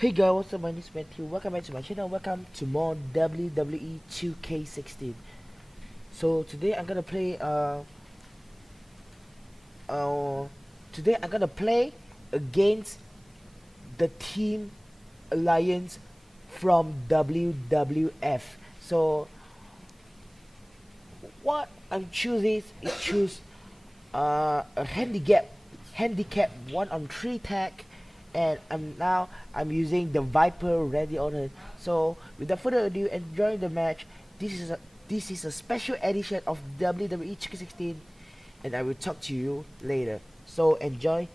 Hey guys, what's up? My name is Matthew. Welcome back to my channel. Welcome to more WWE 2K16. So today I'm gonna play against the Team Alliance from WWF. So what I'm choosing is choose a handicap 1-on-3 tag, and I'm using the Viper ready on it. So without further ado, enjoy the match. This is a special edition of WWE 2K16, and I will talk to you later. So enjoy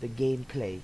the gameplay.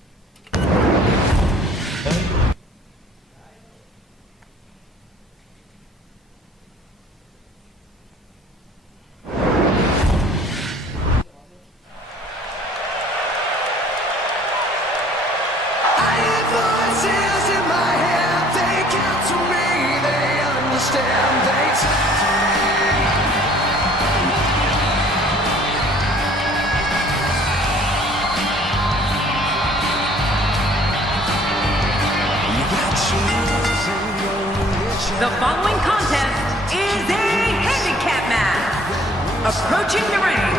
The following contest is a handicap match. Approaching the ring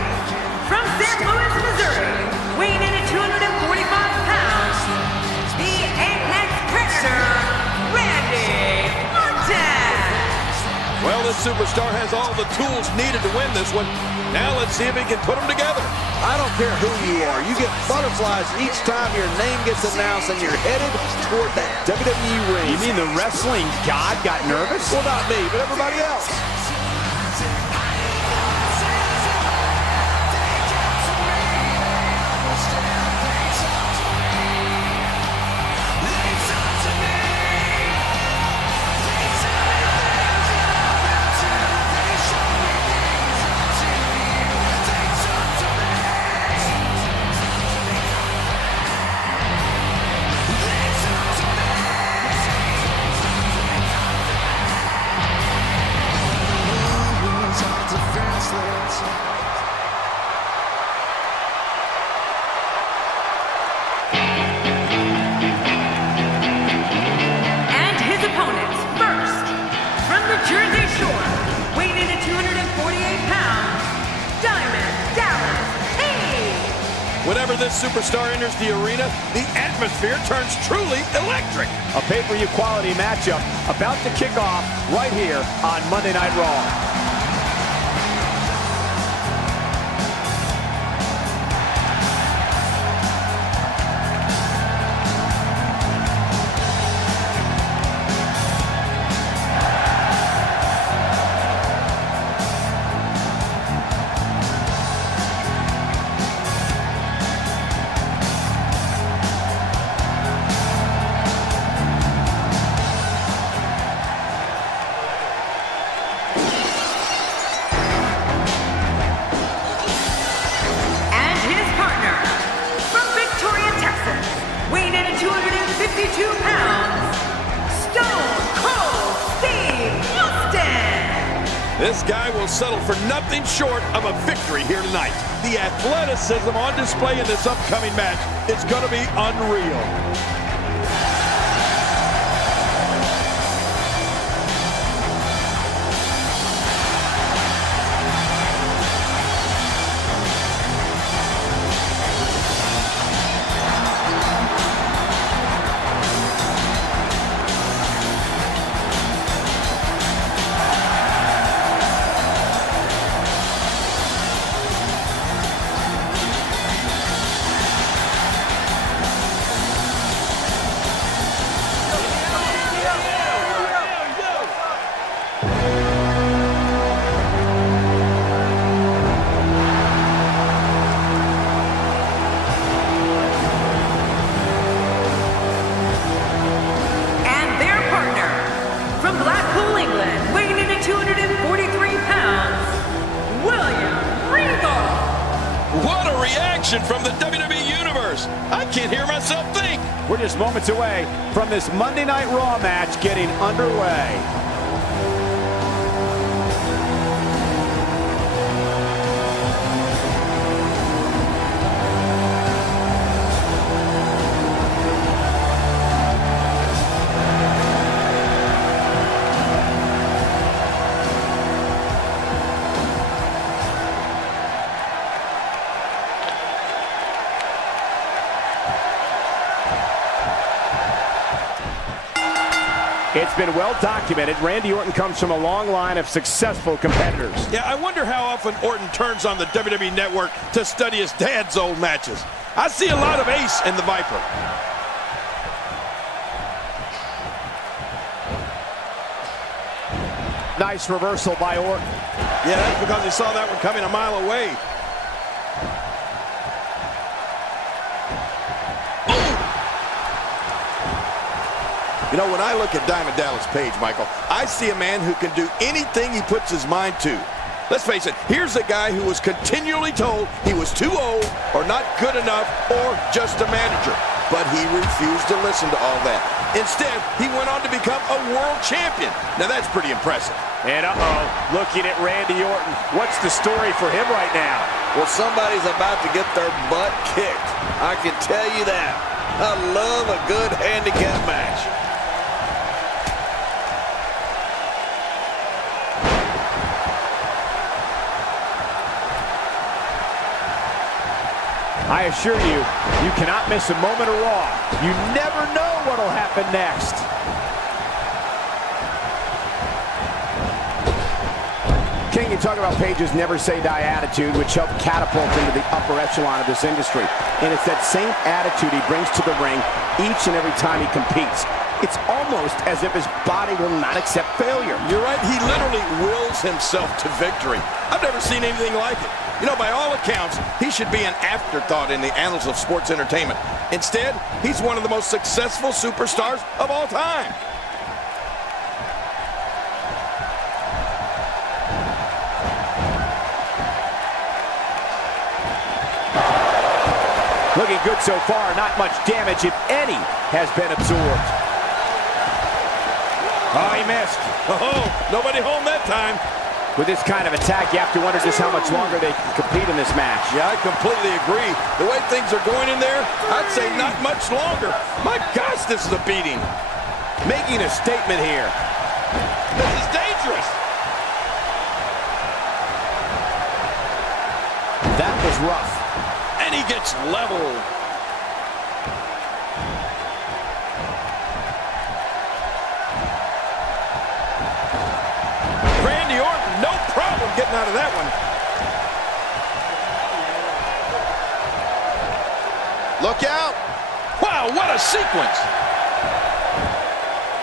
from St. Louis, Missouri, weighing in at 245 pounds, the Apex Predator, Randy Orton. Well, this superstar has all the tools needed to win this one. Now let's see if he can put them together. I don't care who you are. You get butterflies each time your name gets announced and you're headed toward that WWE ring. You mean the wrestling god got nervous? Well, not me, but everybody else. Whenever this superstar enters the arena, the atmosphere turns truly electric. A pay-per-view quality matchup about to kick off right here on Monday Night Raw. This guy will settle for nothing short of a victory here tonight. The athleticism on display in this upcoming match is going to be unreal. From the WWE Universe. I can't hear myself think. We're just moments away from this Monday Night Raw match getting underway. It's been well documented. Randy Orton comes from a long line of successful competitors. Yeah, I wonder how often Orton turns on the WWE Network to study his dad's old matches. I see a lot of ace in the Viper. Nice reversal by Orton. Yeah, that's because he saw that one coming a mile away. You know, when I look at Diamond Dallas Page, Michael, I see a man who can do anything he puts his mind to. Let's face it, here's a guy who was continually told he was too old or not good enough or just a manager. But he refused to listen to all that. Instead, he went on to become a world champion. Now that's pretty impressive. And looking at Randy Orton. What's the story for him right now? Well, somebody's about to get their butt kicked. I can tell you that. I love a good handicap match. I assure you, you cannot miss a moment of Raw. You never know what'll happen next. King, you talk about Page's never say die attitude, which helped catapult into the upper echelon of this industry. And it's that same attitude he brings to the ring each and every time he competes. It's almost as if his body will not accept failure. You're right, he literally wills himself to victory. I've never seen anything like it. You know, by all accounts, he should be an afterthought in the annals of sports entertainment. Instead, he's one of the most successful superstars of all time. Looking good so far. Not much damage, if any, has been absorbed. Oh, he missed. Oh, nobody home that time. With this kind of attack, you have to wonder just how much longer they can compete in this match. Yeah, I completely agree. The way things are going in there, I'd say not much longer. My gosh, this is a beating. Making a statement here. This is dangerous. That was rough. And he gets leveled. Randy Orton, no problem getting out of that one. Look out. Wow, what a sequence.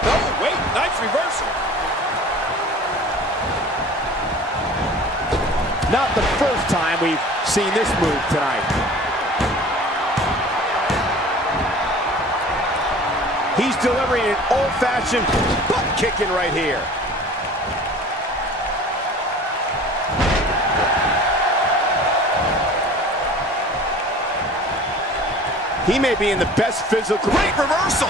Oh, wait, nice reversal. Not the first time we've seen this move tonight. He's delivering an old-fashioned butt kicking right here. He may be in the best physical... Great reversal!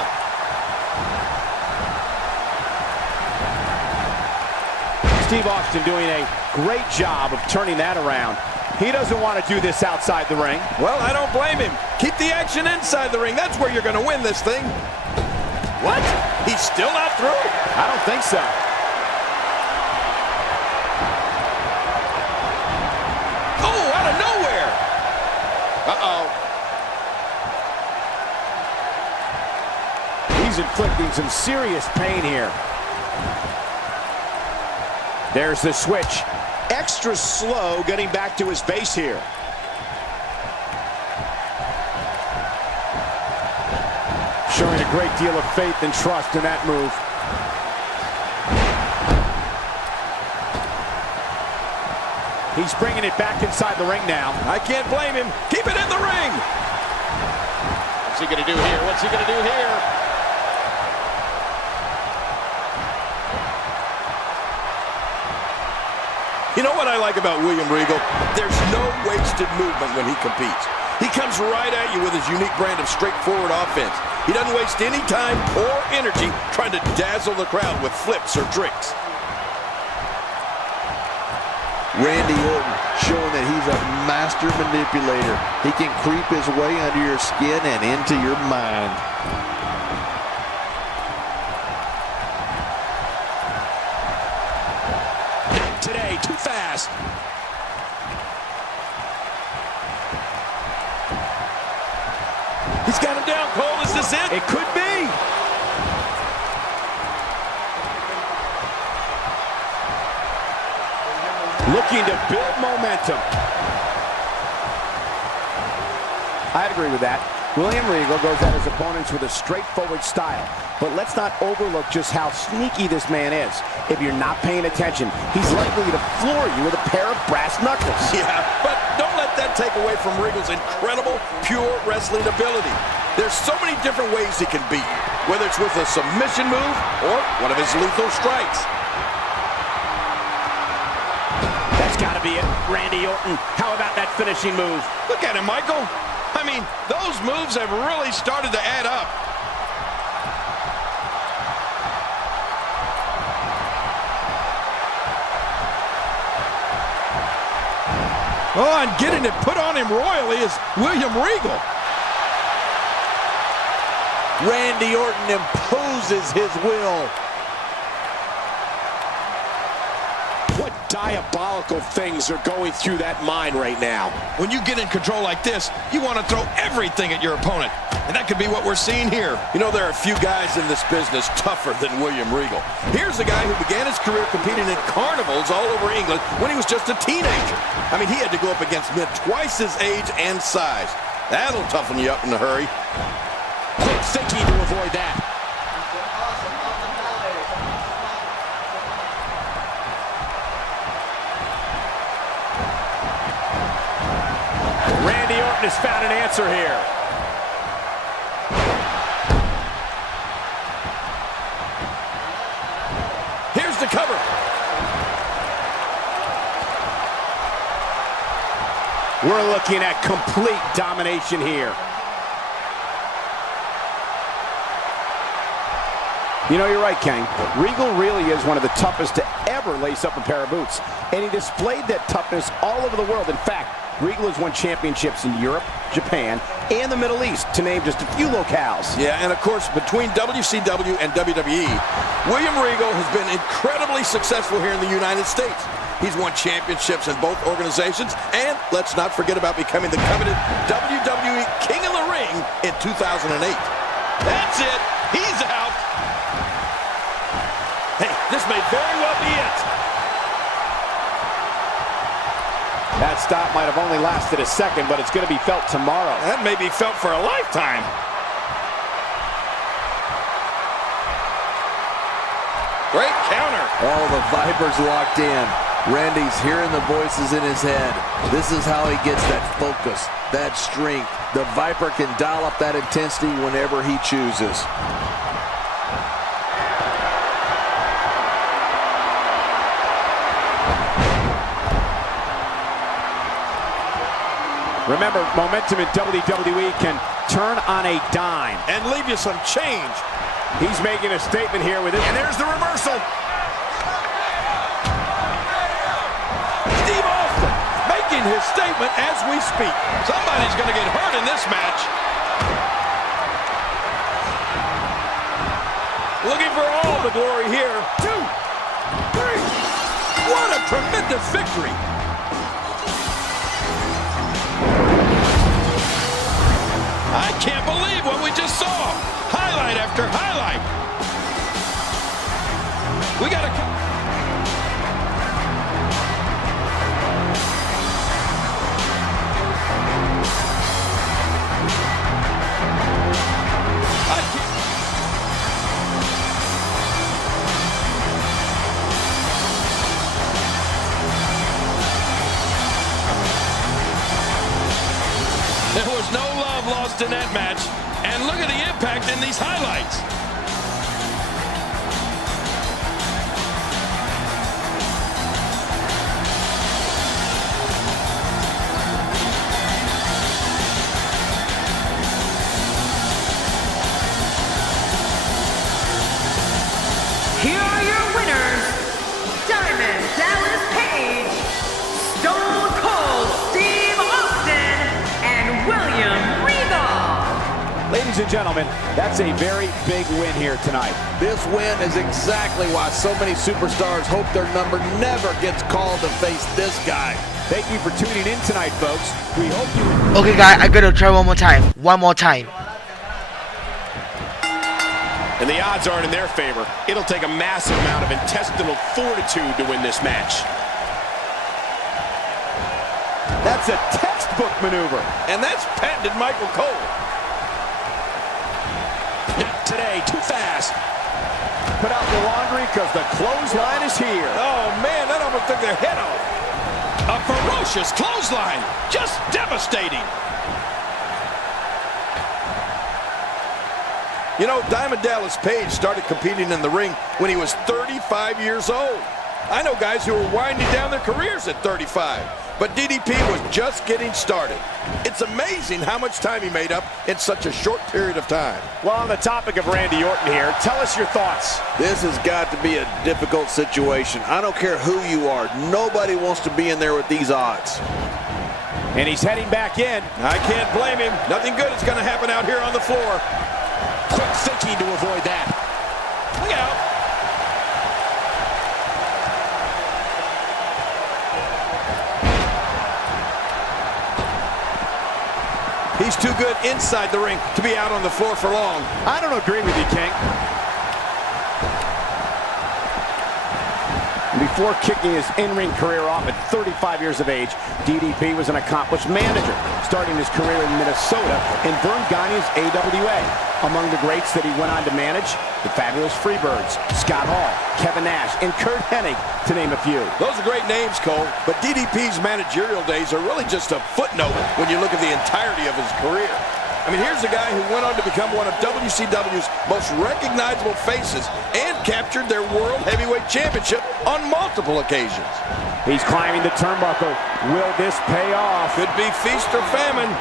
Steve Austin doing a great job of turning that around. He doesn't want to do this outside the ring. Well, I don't blame him. Keep the action inside the ring. That's where you're going to win this thing. What? He's still not through? I don't think so. Oh, out of nowhere. Uh-oh. He's inflicting some serious pain here. There's the switch. Extra slow getting back to his base here. Showing a great deal of faith and trust in that move. He's bringing it back inside the ring now. I can't blame him. Keep it in the ring. What's he going to do here? What's he going to do here? You know what I like about William Regal? There's no wasted movement when he competes. He comes right at you with his unique brand of straightforward offense. He doesn't waste any time or energy trying to dazzle the crowd with flips or tricks. Randy Orton showing that he's a master manipulator. He can creep his way under your skin and into your mind. Today, too fast. He's got him down, Cole. Is this it? It could be. Looking to build momentum. I'd agree with that. William Regal goes at his opponents with a straightforward style. But let's not overlook just how sneaky this man is. If you're not paying attention, he's likely to floor you with a pair of brass knuckles. Yeah, but don't let that take away from Regal's incredible, pure wrestling ability. There's so many different ways he can beat you, whether it's with a submission move or one of his lethal strikes. That's got to be it, Randy Orton. How about that finishing move? Look at him, Michael. I mean, those moves have really started to add up. Oh, and getting it put on him royally is William Regal. Randy Orton imposes his will. What diabolical things are going through that mind right now? When you get in control like this, you want to throw everything at your opponent. And that could be what we're seeing here. You know, there are a few guys in this business tougher than William Regal. Here's a guy who began his career competing in carnivals all over England when he was just a teenager. I mean, he had to go up against men twice his age and size. That'll toughen you up in a hurry. Quick thinking to avoid that. Randy Orton has found an answer here. Here's the cover. We're looking at complete domination here. You know, you're right, King. Regal really is one of the toughest to ever lace up a pair of boots. And he displayed that toughness all over the world. In fact, Regal has won championships in Europe, Japan, and the Middle East, to name just a few locales. Yeah, and of course, between WCW and WWE, William Regal has been incredibly successful here in the United States. He's won championships in both organizations, and let's not forget about becoming the coveted WWE King of the Ring in 2008. That's it. He's out. Hey, this may very well be it. That stop might have only lasted a second, but it's going to be felt tomorrow. That may be felt for a lifetime. Great counter. Oh, the Viper's locked in. Randy's hearing the voices in his head. This is how he gets that focus, that strength. The Viper can dial up that intensity whenever he chooses. Remember, momentum in WWE can turn on a dime. And leave you some change. He's making a statement here with it. And there's the reversal. Steve Austin making his statement as we speak. Somebody's going to get hurt in this match. Looking for all the glory here. 2, 3. What a tremendous victory. I can't believe what we just saw. Highlight after highlight. We got to... There was no love lost in that match. And look at the impact in these highlights. Here are your winners, Diamond Dallas Page, Stone Cold Steve Austin, and William Regal. Ladies and gentlemen, that's a very big win here tonight. This win is exactly why so many superstars hope their number never gets called to face this guy. Thank you for tuning in tonight, folks. We hope you... Okay, guys, I'm gonna try one more time. One more time. And the odds aren't in their favor. It'll take a massive amount of intestinal fortitude to win this match. It's a textbook maneuver. And that's patented Michael Cole. Not today, too fast. Put out the laundry because the clothesline is here. Oh, man, that almost took their head off. A ferocious clothesline. Just devastating. You know, Diamond Dallas Page started competing in the ring when he was 35 years old. I know guys who were winding down their careers at 35, but DDP was just getting started. It's amazing how much time he made up in such a short period of time. Well, on the topic of Randy Orton here, tell us your thoughts. This has got to be a difficult situation. I don't care who you are. Nobody wants to be in there with these odds. And he's heading back in. I can't blame him. Nothing good is going to happen out here on the floor. Quick thinking to avoid that. Look out. He's too good inside the ring to be out on the floor for long. I don't agree with you, King. Before kicking his in-ring career off at 35 years of age, DDP was an accomplished manager, starting his career in Minnesota in Vern Gagne's AWA. Among the greats that he went on to manage, the fabulous Freebirds, Scott Hall, Kevin Nash, and Kurt Hennig, to name a few. Those are great names, Cole, but DDP's managerial days are really just a footnote when you look at the entirety of his career. I mean, here's a guy who went on to become one of WCW's most recognizable faces and captured their World Heavyweight Championship on multiple occasions. He's climbing the turnbuckle. Will this pay off? Could be feast or famine.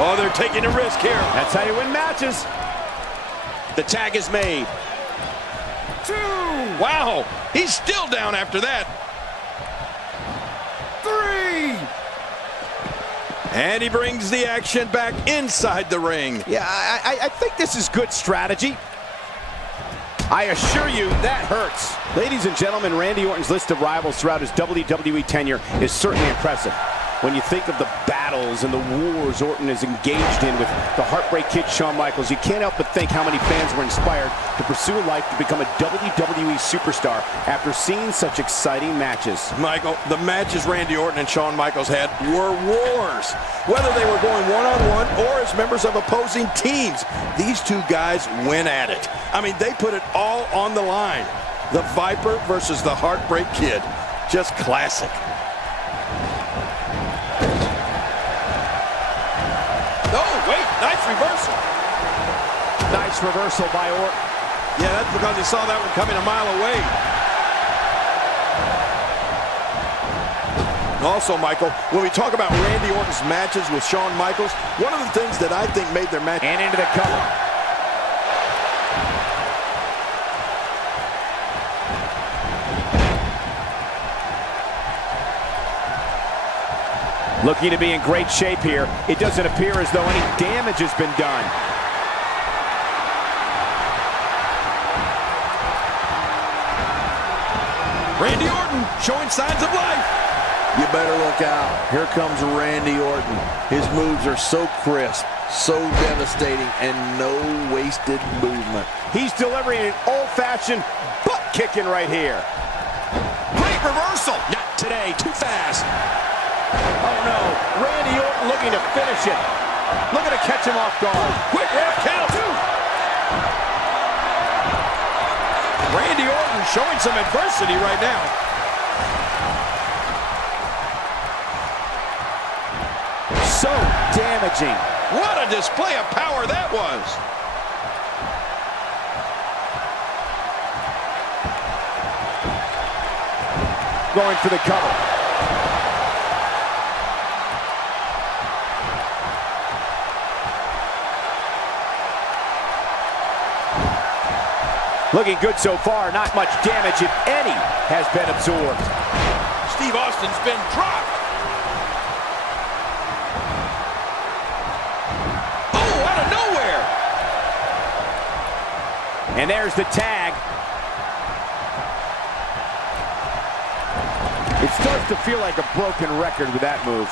Oh, they're taking a risk here. That's how you win matches. The tag is made. 2. Wow, he's still down after that. 3. And he brings the action back inside the ring. Yeah, I think this is good strategy. I assure you, that hurts. Ladies and gentlemen, Randy Orton's list of rivals throughout his WWE tenure is certainly impressive. When you think of the battles and the wars Orton is engaged in with the Heartbreak Kid Shawn Michaels, you can't help but think how many fans were inspired to pursue life to become a WWE superstar after seeing such exciting matches. Michael, the matches Randy Orton and Shawn Michaels had were wars. Whether they were going one-on-one or as members of opposing teams, these two guys went at it. I mean, they put it all on the line. The Viper versus the Heartbreak Kid. Just classic. Nice reversal. Nice reversal by Orton. Yeah, that's because he saw that one coming a mile away. Also, Michael, when we talk about Randy Orton's matches with Shawn Michaels, one of the things that I think made their match... And into the cover. Looking to be in great shape here. It doesn't appear as though any damage has been done. Randy Orton showing signs of life. You better look out. Here comes Randy Orton. His moves are so crisp, so devastating, and no wasted movement. He's delivering an old-fashioned butt kicking right here. Great reversal. Not today. Too fast. Oh, no. Randy Orton looking to finish it. Looking to catch him off guard. Quick ref count. Randy Orton showing some adversity right now. So damaging. What a display of power that was. Going for the cover. Looking good so far. Not much damage, if any, has been absorbed. Steve Austin's been dropped. Oh, out of nowhere. And there's the tag. It starts to feel like a broken record with that move.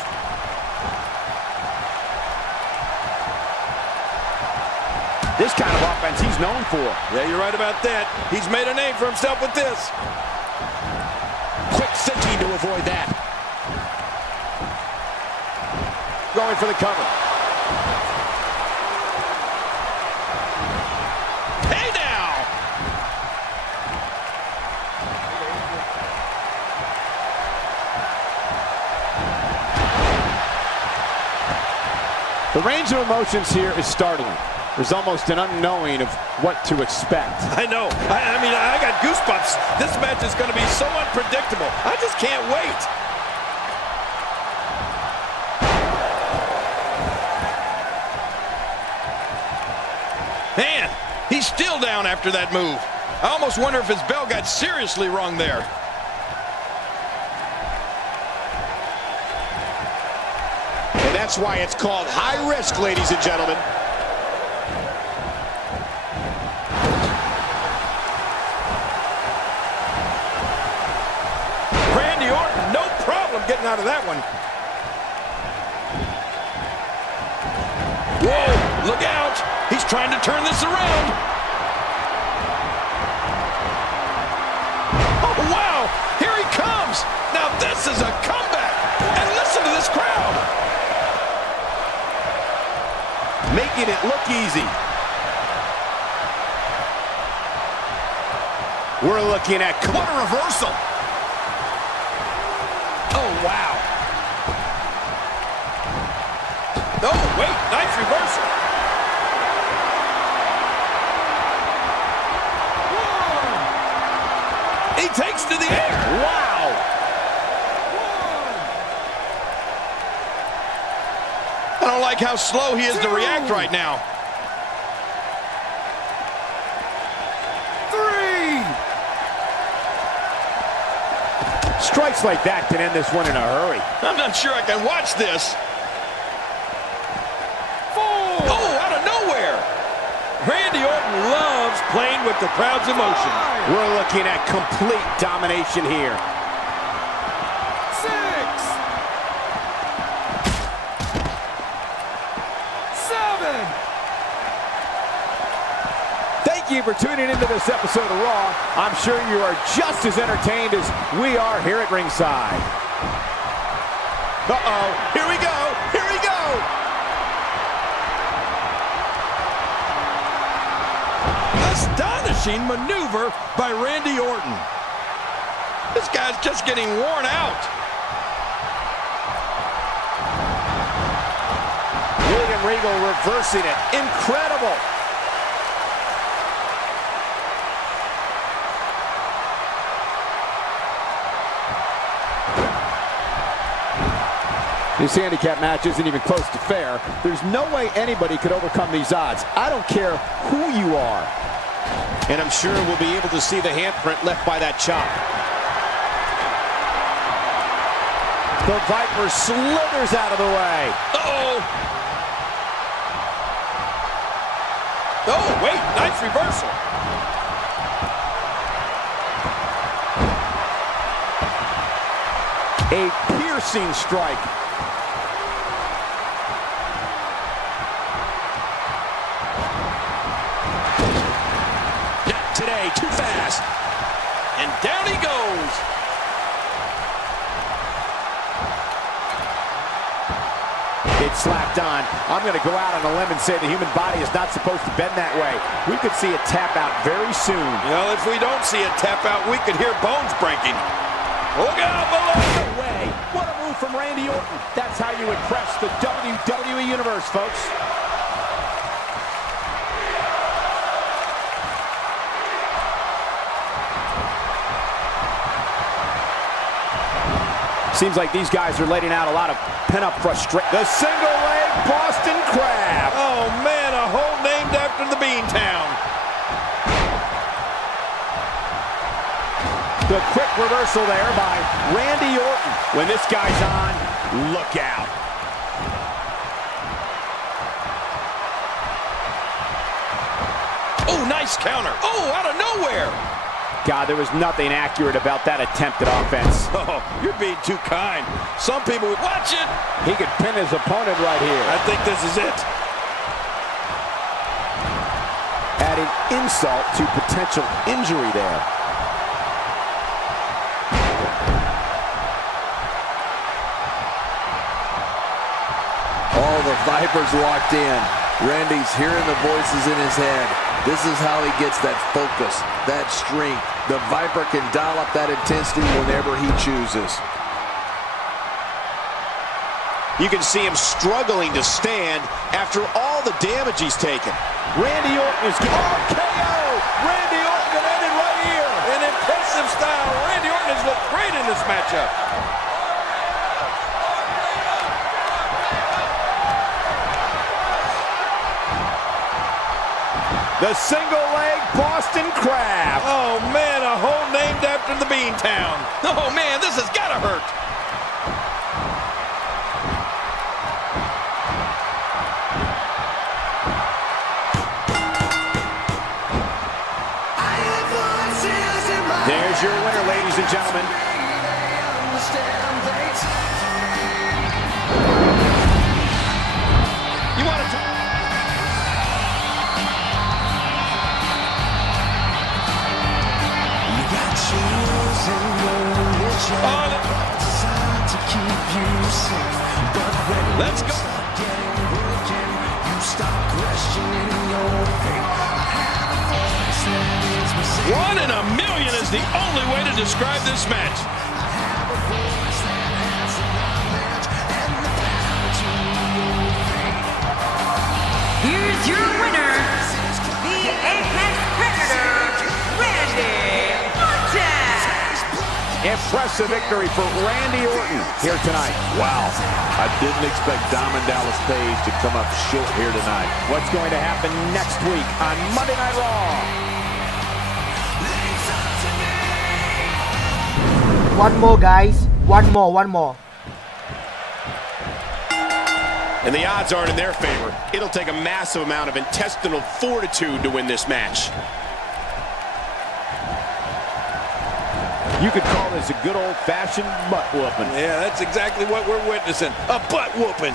This kind of offense he's known for. Yeah, you're right about that. He's made a name for himself with this. Quick thinking to avoid that. going for the cover. Hey now! The range of emotions here is startling. There's almost an unknowing of what to expect. I know. I mean, I got goosebumps. This match is going to be so unpredictable. I just can't wait. Man, he's still down after that move. I almost wonder if his bell got seriously wrong there. And that's why it's called high risk, ladies and gentlemen. Randy Orton, no problem getting out of that one. Whoa, look out. He's trying to turn this around. Oh, wow. Here he comes. Now this is a comeback. And listen to this crowd. Making it look easy. We're looking at what a reversal. Oh, wow. Oh, wait, nice reversal. He takes to the air. Wow. I don't like how slow he is to react right now. 3. Strikes like that can end this one in a hurry. I'm not sure I can watch this. 4. Oh, out of nowhere. Randy Orton loves playing with the crowd's emotions. We're looking at complete domination here. 6. 7. Thank you for tuning into this episode of Raw. I'm sure you are just as entertained as we are here at ringside. Uh-oh, here we go, here we go. Astonishing maneuver by Randy Orton. This guy's just getting worn out. William Regal reversing it. Incredible. This handicap match isn't even close to fair. There's no way anybody could overcome these odds. I don't care who you are. And I'm sure we'll be able to see the handprint left by that chop. The Viper slithers out of the way. Uh-oh. Oh, wait, nice reversal. A piercing strike. Not today, too fast. And down he goes. It's slapped on. I'm going to go out on a limb and say the human body is not supposed to bend that way. We could see a tap out very soon. Well, if we don't see a tap out, we could hear bones breaking. Look out below. No way. What a move from Randy Orton. That's how you impress the WWE Universe, folks. Seems like these guys are letting out a lot of pent-up frustration. The single leg Boston Crab. Oh, man, a hole named after the Beantown. The quick reversal there by Randy Orton. When this guy's on, look out. Oh, nice counter. Oh, out of nowhere. God, there was nothing accurate about that attempted offense. Oh, you're being too kind. Some people would watch it. He could pin his opponent right here. I think this is it. Adding insult to potential injury there. Viper's locked in. Randy's hearing the voices in his head. This is how he gets that focus, that strength. The Viper can dial up that intensity whenever he chooses. You can see him struggling to stand after all the damage he's taken. Randy Orton is KO. Randy Orton ended right here. In impressive style, Randy Orton has looked great in this matchup. The single-leg Boston Crab. Oh, man, a hole named after the Beantown. Oh, man, this has got to hurt. There's your winner, ladies and gentlemen. You want to... Let's go. 1 in a million is the only way to describe this match. Here's your winner, the Apex Predator, Randy Orton. Impressive victory for Randy Orton here tonight. Wow, I didn't expect Diamond Dallas Page to come up short here tonight. What's going to happen next week on Monday Night Raw? One more, guys. One more. And the odds aren't in their favor. It'll take a massive amount of intestinal fortitude to win this match. You could call this a good old-fashioned butt whooping. Yeah, that's exactly what we're witnessing. A butt whooping.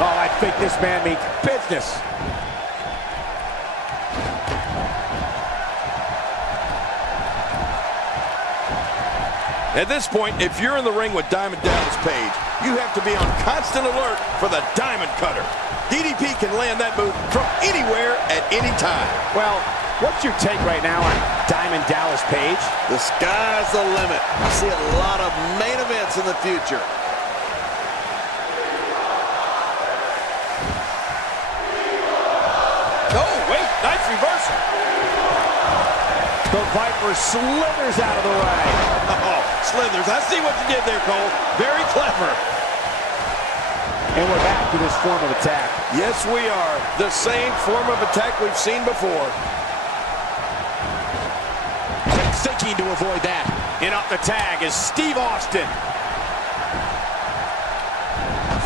Oh, I think this man means business. At this point, if you're in the ring with Diamond Dallas Page, you have to be on constant alert for the Diamond Cutter. DDP can land that move from anywhere at any time. Well, what's your take right now on Diamond Dallas Page? The sky's the limit. I see a lot of main events in the future. Oh, wait, nice reversal. The Viper slithers out of the way. Oh, slithers. I see what you did there, Cole. Very clever. And we're back to this form of attack. Yes, we are. The same form of attack we've seen before. Thinking to avoid that. And up the tag is Steve Austin.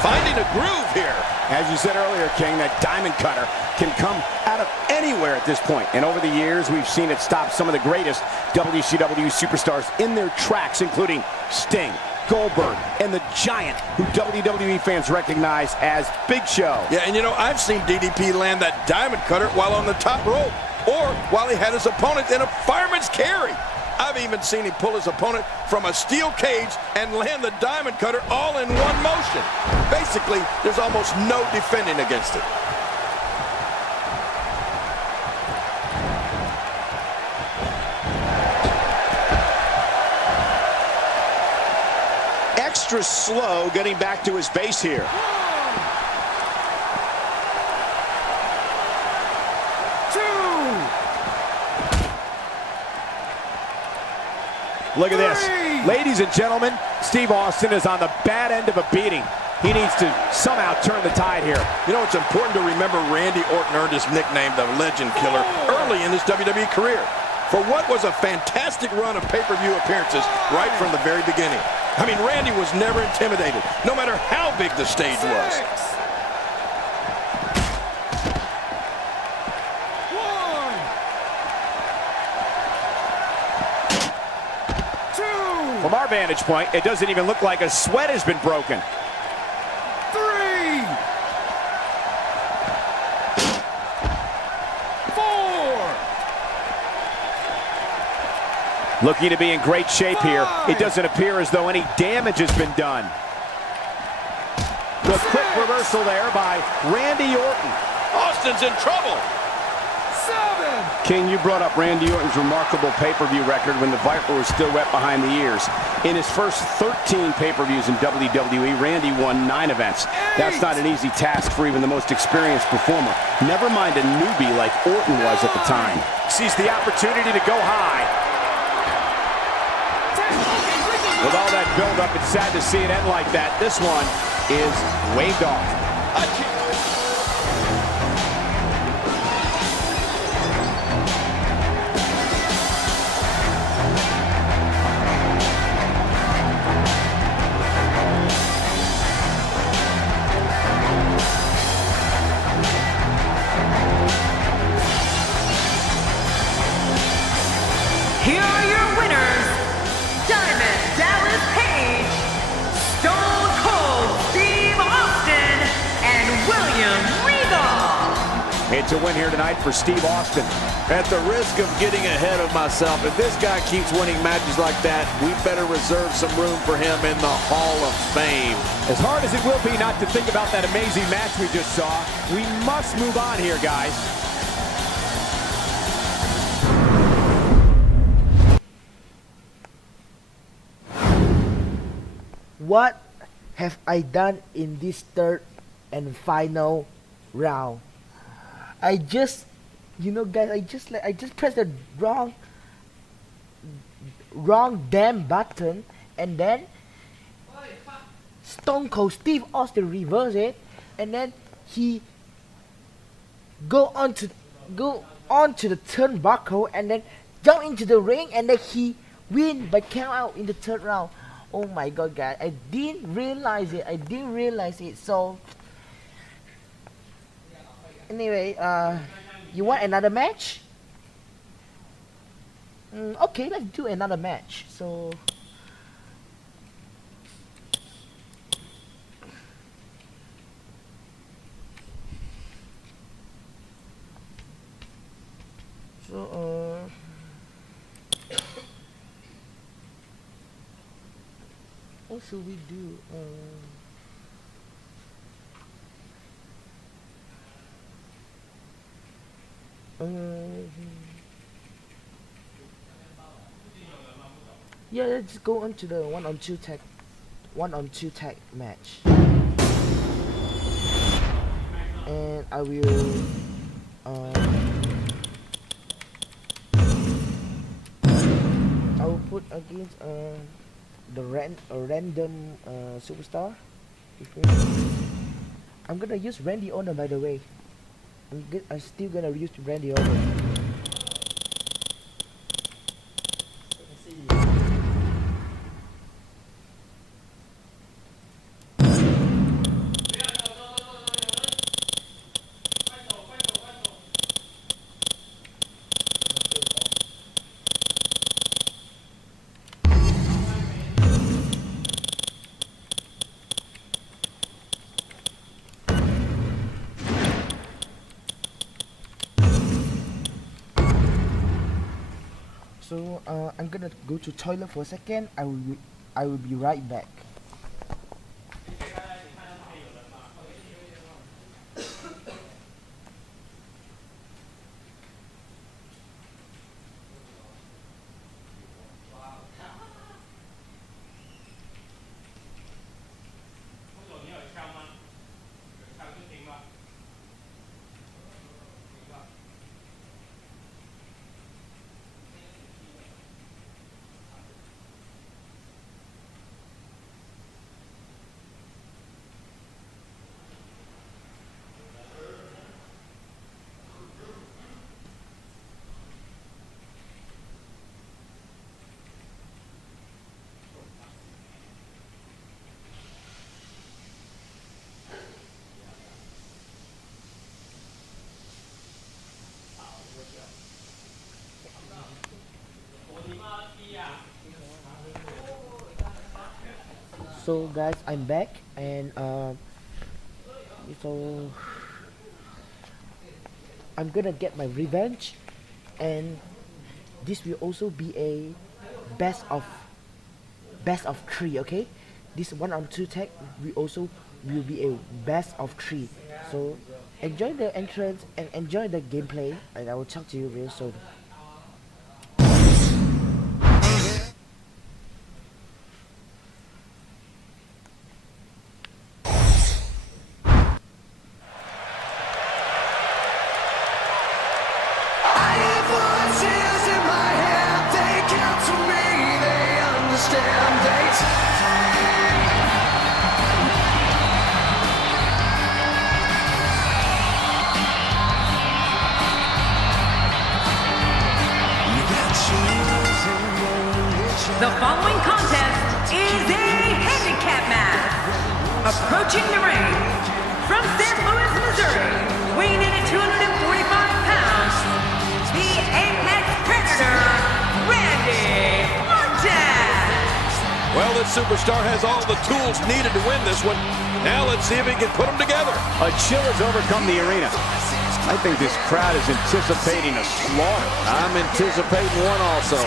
Finding a groove here. As you said earlier, King, that Diamond Cutter can come out of anywhere at this point. And over the years, we've seen it stop some of the greatest WCW superstars in their tracks, including Sting, Goldberg, and the Giant, who WWE fans recognize as Big Show. Yeah, and you know, I've seen DDP land that Diamond Cutter while on the top rope, or while he had his opponent in a fireman's carry. I've even seen him pull his opponent from a steel cage and land the Diamond Cutter all in one motion. Basically, there's almost no defending against it. Extra slow getting back to his base here. Look at this. Ladies and gentlemen, Steve Austin is on the bad end of a beating. He needs to somehow turn the tide here. You know, it's important to remember Randy Orton earned his nickname, the Legend Killer, early in his WWE career for what was a fantastic run of pay-per-view appearances right from the very beginning. I mean, Randy was never intimidated, no matter how big the stage was. From our vantage point, it doesn't even look like a sweat has been broken. 3, 4. Looking to be in great shape here. It doesn't appear as though any damage has been done. The quick reversal there by Randy Orton. Austin's in trouble. King, you brought up Randy Orton's remarkable pay-per-view record when the Viper was still wet behind the ears. In his first 13 pay-per-views in WWE, Randy won 9 events. That's not an easy task for even the most experienced performer. Never mind a newbie like Orton was at the time. Sees the opportunity to go high. With all that build-up, it's sad to see it end like that. This one is waved off. Here are your winners, Diamond Dallas Page, Stone Cold Steve Austin, and William Regal. It's a win here tonight for Steve Austin. At the risk of getting ahead of myself, if this guy keeps winning matches like that, we better reserve some room for him in the Hall of Fame. As hard as it will be not to think about that amazing match we just saw, we must move on here, guys. What have I done in this third and final round? I just, you know, guys, I just pressed the wrong damn button, and then Stone Cold Steve Austin reversed it, and then he go on to the turnbuckle, and then jump into the ring, and then he win by count out in the third round. Oh my god, guys, I didn't realize it. So anyway, you want another match? Okay, let's do another match. So what should we do? Yeah, let's go on to the one-on-two tag match, and I will put against a random superstar. I'm gonna use Randy Orton, by the way. I'm still gonna use Randy Orton. So I'm gonna go to toilet for a second. I will be right back. So guys, I'm back, and so I'm gonna get my revenge, and this will also be a best of 3. Okay, this 1-on-2 tag we also will be a best of 3. So enjoy the entrance and enjoy the gameplay, and I will talk to you real soon. The following contest is a handicap match. Approaching the ring from St. Louis, Missouri, weighing in at 245 pounds, the Apex Predator, Randy Orton. Well, this superstar has all the tools needed to win this one. Now let's see if he can put them together. A chill has overcome the arena. I think this crowd is anticipating a slaughter. I'm anticipating one also.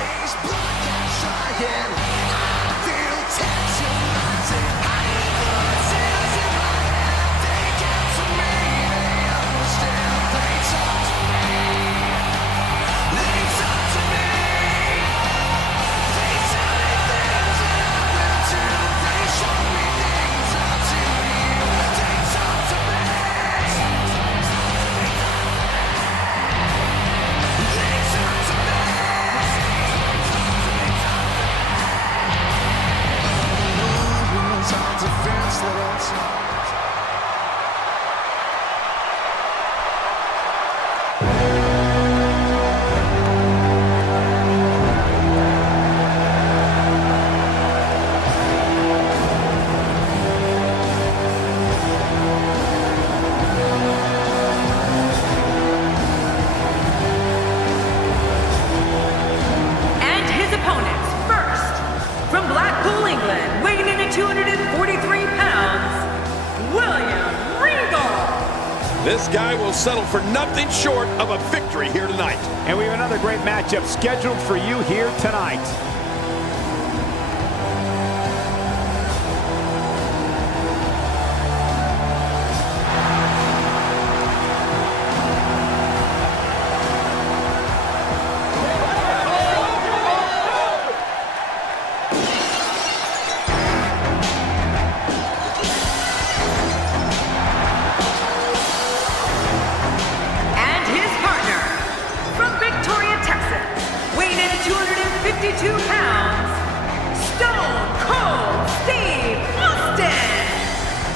England, weighing in at 243 pounds, William Regal. This guy will settle for nothing short of a victory here tonight. And we have another great matchup scheduled for you here tonight.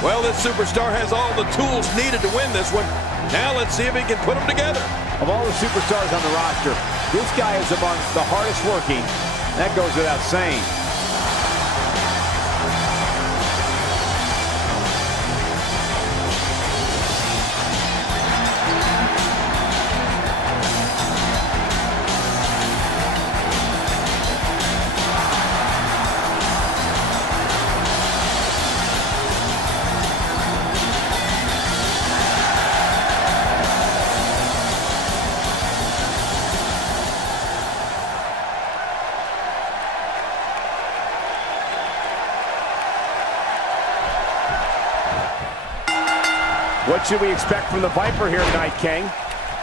Well, this superstar has all the tools needed to win this one. Now let's see if he can put them together. Of all the superstars on the roster, this guy is among the hardest working. That goes without saying. What should we expect from the Viper here tonight, King?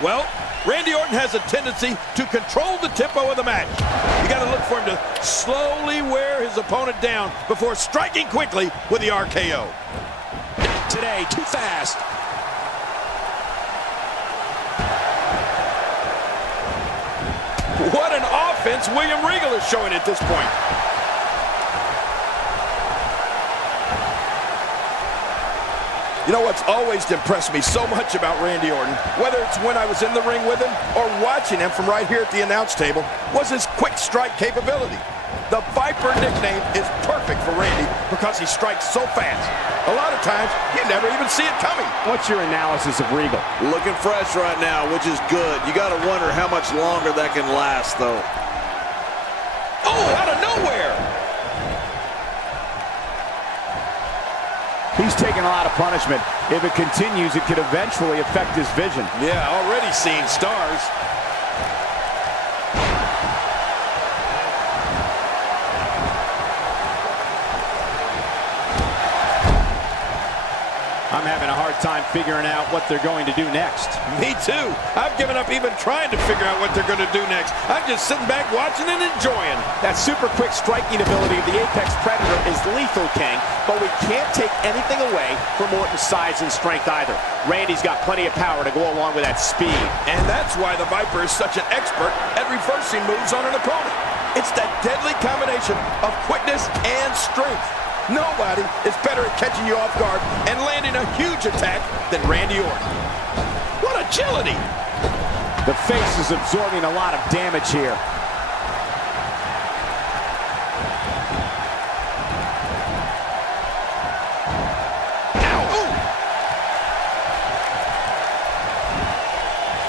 Well, Randy Orton has a tendency to control the tempo of the match. You got to look for him to slowly wear his opponent down before striking quickly with the RKO. Today, too fast. What an offense William Regal is showing at this point. You know what's always impressed me so much about Randy Orton, whether it's when I was in the ring with him or watching him from right here at the announce table, was his quick strike capability. The Viper nickname is perfect for Randy because he strikes so fast. A lot of times, you never even see it coming. What's your analysis of Regal? Looking fresh right now, which is good. You got to wonder how much longer that can last, though. Oh, out of nowhere! He's taking a lot of punishment. If it continues, it could eventually affect his vision. Yeah, already seeing stars. I'm having a hard time figuring out what they're going to do next. Me too. I've given up even trying to figure out what they're going to do next. I'm just sitting back watching and enjoying. That super quick striking ability of the Apex Predator is lethal, King, but we can't take anything away from Orton's size and strength either. Randy's got plenty of power to go along with that speed. And that's why the Viper is such an expert at reversing moves on an opponent. It's that deadly combination of quickness and strength. Nobody is better at catching you off guard and landing a huge attack than Randy Orton. What agility! The face is absorbing a lot of damage here.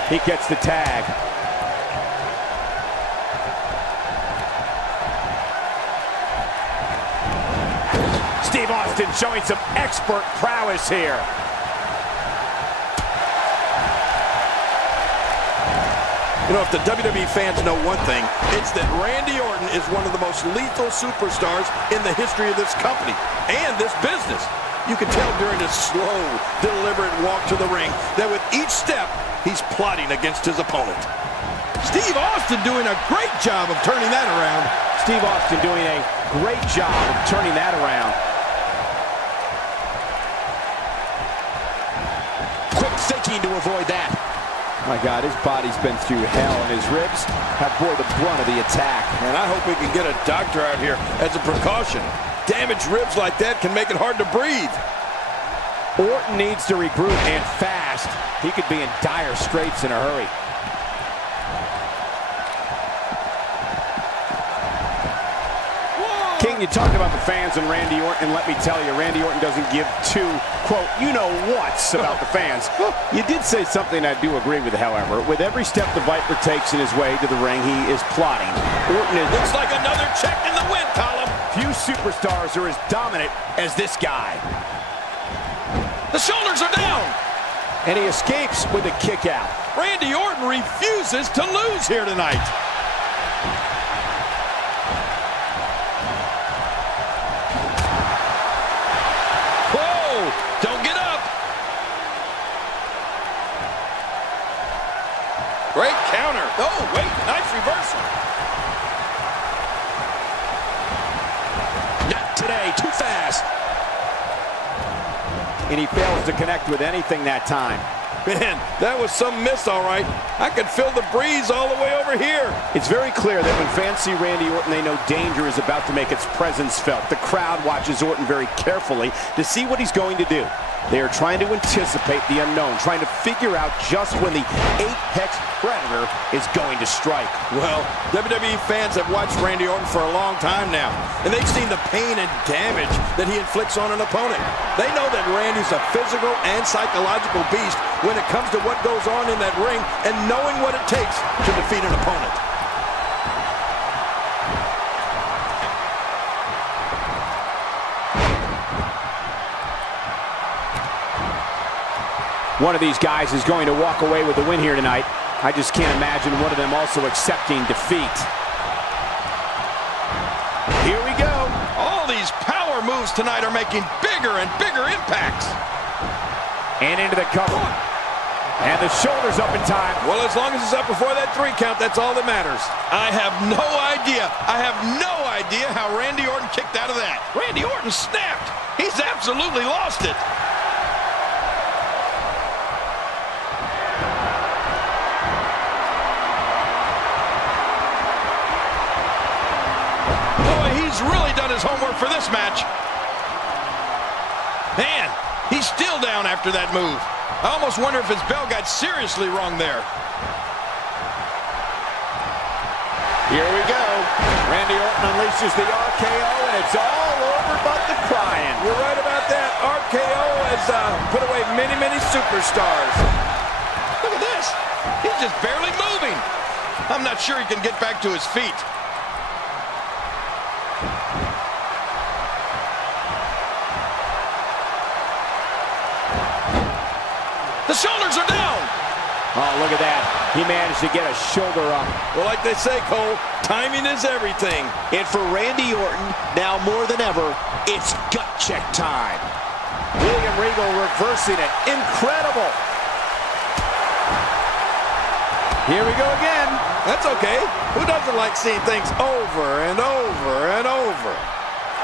He gets the tag. Steve Austin showing some expert prowess here. You know, if the WWE fans know one thing, it's that Randy Orton is one of the most lethal superstars in the history of this company and this business. You can tell during his slow, deliberate walk to the ring that with each step, he's plotting against his opponent. Steve Austin doing a great job of turning that around. Steve Austin doing a great job of turning that around. Quick thinking to avoid that. My God, his body's been through hell, and his ribs have bore the brunt of the attack. And I hope we can get a doctor out here as a precaution. Damaged ribs like that can make it hard to breathe. Orton needs to regroup, and fast. He could be in dire straits in a hurry. King, you talked about the fans and Randy Orton, and let me tell you, Randy Orton doesn't give two, quote, you-know-whats about the fans. You did say something I do agree with, however. With every step the Viper takes in his way to the ring, he is plotting. Orton is... Looks like another check in the win column. Few superstars are as dominant as this guy. The shoulders are down. And he escapes with a kick out. Randy Orton refuses to lose here tonight. Don't get up. Great counter. Oh, wait, nice reversal. Not today, too fast. And he fails to connect with anything that time. Man, that was some miss, all right. I could feel the breeze all the way over here. It's very clear that when fans see Randy Orton, they know danger is about to make its presence felt. The crowd watches Orton very carefully to see what he's going to do. They are trying to anticipate the unknown, trying to figure out just when the Apex Predator is going to strike. Well, WWE fans have watched Randy Orton for a long time now, and they've seen the pain and damage that he inflicts on an opponent. They know that Randy's a physical and psychological beast when it comes to what goes on in that ring and knowing what it takes to defeat an opponent. One of these guys is going to walk away with the win here tonight. I just can't imagine one of them also accepting defeat. Here we go. All these power moves tonight are making bigger and bigger impacts. And into the cover. And the shoulders up in time. Well, as long as it's up before that 3 count, that's all that matters. I have no idea how Randy Orton kicked out of that. Randy Orton snapped. He's absolutely lost it. Boy, he's really done his homework for this match. Man, he's still down after that move. I almost wonder if his bell got seriously wrong there. Here we go. Randy Orton unleashes the RKO, and it's all over but the crying. You're right about that. RKO has put away many, many superstars. Look at this. He's just barely moving. I'm not sure he can get back to his feet. The shoulders are down. Oh, look at that. He managed to get a shoulder up. Well, like they say, Cole, timing is everything. And for Randy Orton, now more than ever, it's gut check time. William Regal reversing it. Incredible. Here we go again. That's okay. Who doesn't like seeing things over and over and over?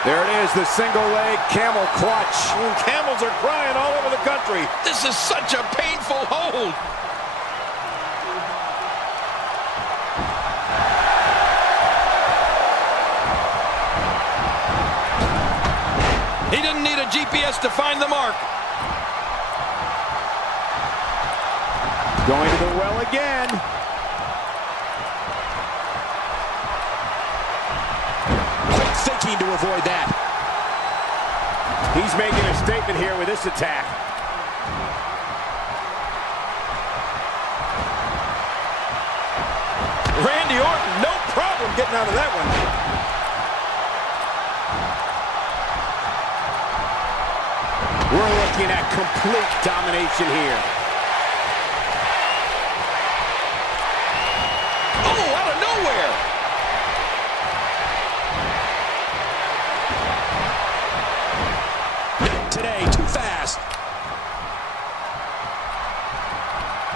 There it is, the single leg camel clutch. Camels are crying all over the country. This is such a painful hold. He didn't need a GPS to find the mark. Going to the well again. Quick thinking to avoid that. He's making a statement here with this attack. Randy Orton, no problem getting out of that one. We're looking at complete domination here. Oh, out of nowhere. Today, too fast.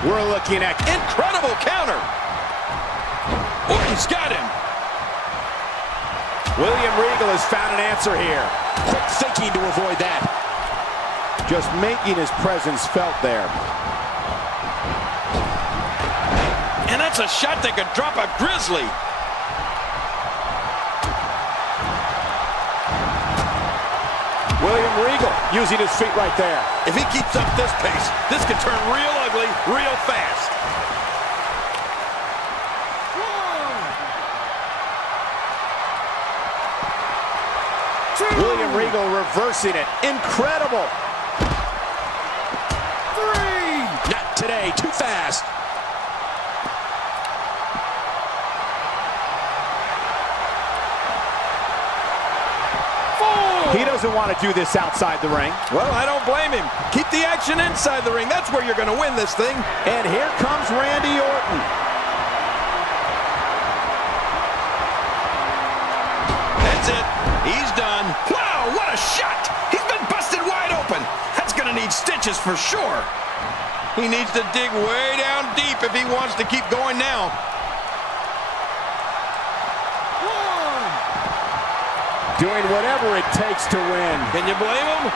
We're looking at Incredible counter. Orton's got him. William Regal has found an answer here. Quick thinking to avoid that. Just making his presence felt there. And that's a shot that could drop a grizzly. William Regal using his feet right there. If he keeps up this pace, this could turn real ugly real fast. William Regal reversing it. Incredible. Not today, too fast. He doesn't want to do this outside the ring. Well, I don't blame him. Keep the action inside the ring. That's where you're going to win this thing. And here comes Randy Orton. That's it. He's done. Wow, what a shot. He's been busted wide open. That's going to need stitches for sure. He needs to dig way down deep if he wants to keep going now. Doing whatever it takes to win. Can you blame him?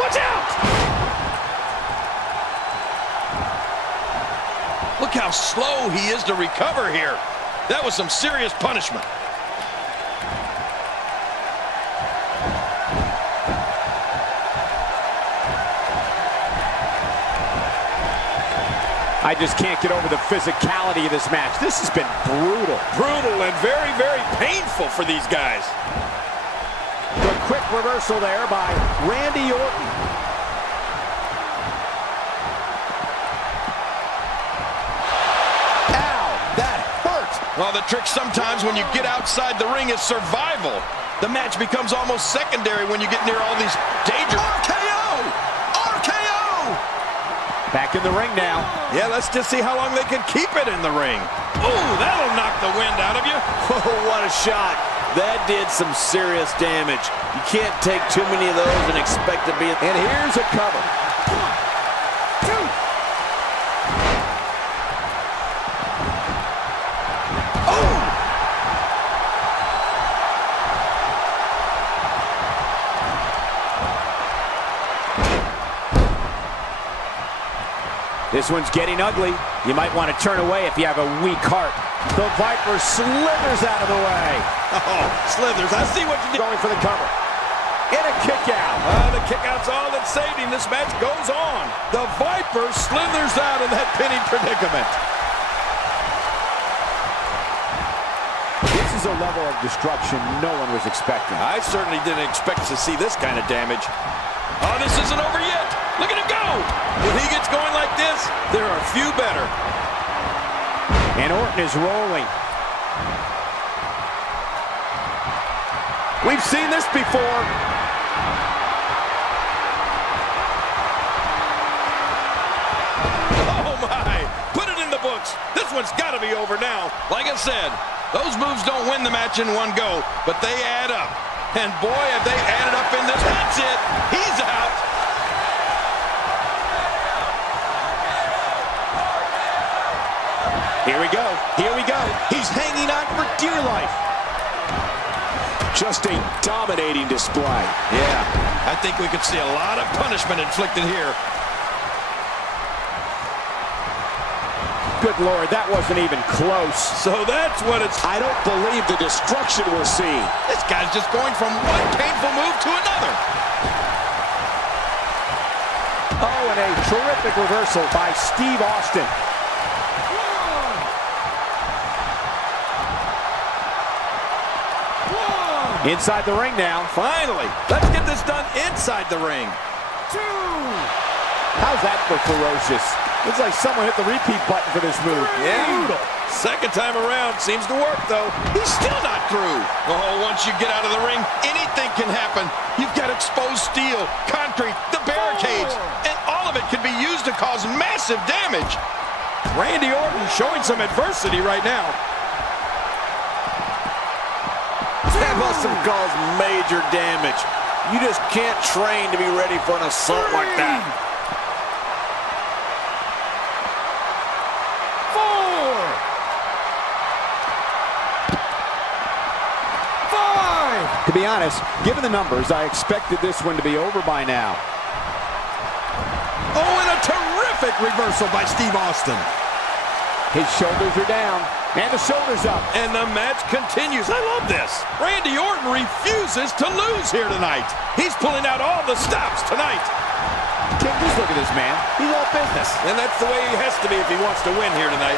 Watch out! Look how slow he is to recover here. That was some serious punishment. I just can't get over the physicality of this match. This has been brutal. Brutal and very, very painful for these guys. The quick reversal there by Randy Orton. Ow, that hurt. Well, the trick sometimes when you get outside the ring is survival. The match becomes almost secondary when you get near all these dangers. RKO! RKO! Back in the ring now. Yeah, let's just see how long they can keep it in the ring. Ooh, that'll knock the wind out of you. Oh, what a shot. That did some serious damage. You can't take too many of those and expect to be... And here's a cover. 1, 2. Oh! This one's getting ugly. You might want to turn away if you have a weak heart. The Viper slithers out of the way. Oh, slithers. I see what you did. Going for the cover. And a kick out. The kick out's all that saved him. This match goes on. The Viper slithers out of that pinning predicament. This is a level of destruction no one was expecting. I certainly didn't expect to see this kind of damage. Oh, this isn't over yet. Look at him go. When he gets going like this, there are few better. And Orton is rolling. We've seen this before. Oh, my. Put it in the books. This one's got to be over now. Like I said, those moves don't win the match in one go, but they add up. And boy, have they added up in this. That's it. He's out. Here we go. Here we go. He's hanging on for dear life. Just a dominating display. Yeah, I think we could see a lot of punishment inflicted here. Good Lord, that wasn't even close. So that's what it's... I don't believe the destruction we're seeing. This guy's just going from one painful move to another. Oh, and a terrific reversal by Steve Austin. Inside the ring now. Finally, let's get this done inside the ring. How's that for ferocious? Looks like someone hit the repeat button for this move. Yeah. Brutal. Second time around seems to work, though. He's still not through. Oh, once you get out of the ring, anything can happen. You've got exposed steel, concrete, the barricades, and all of it can be used to cause massive damage. Randy Orton showing some adversity right now. That must have caused major damage. You just can't train to be ready for an assault like that. To be honest, given the numbers, I expected this one to be over by now. Oh, and a terrific reversal by Steve Austin. His shoulders are down, and the shoulders up. And the match continues. I love this. Randy Orton refuses to lose here tonight. He's pulling out all the stops tonight. King, just look at this man. He's all business. And that's the way he has to be if he wants to win here tonight.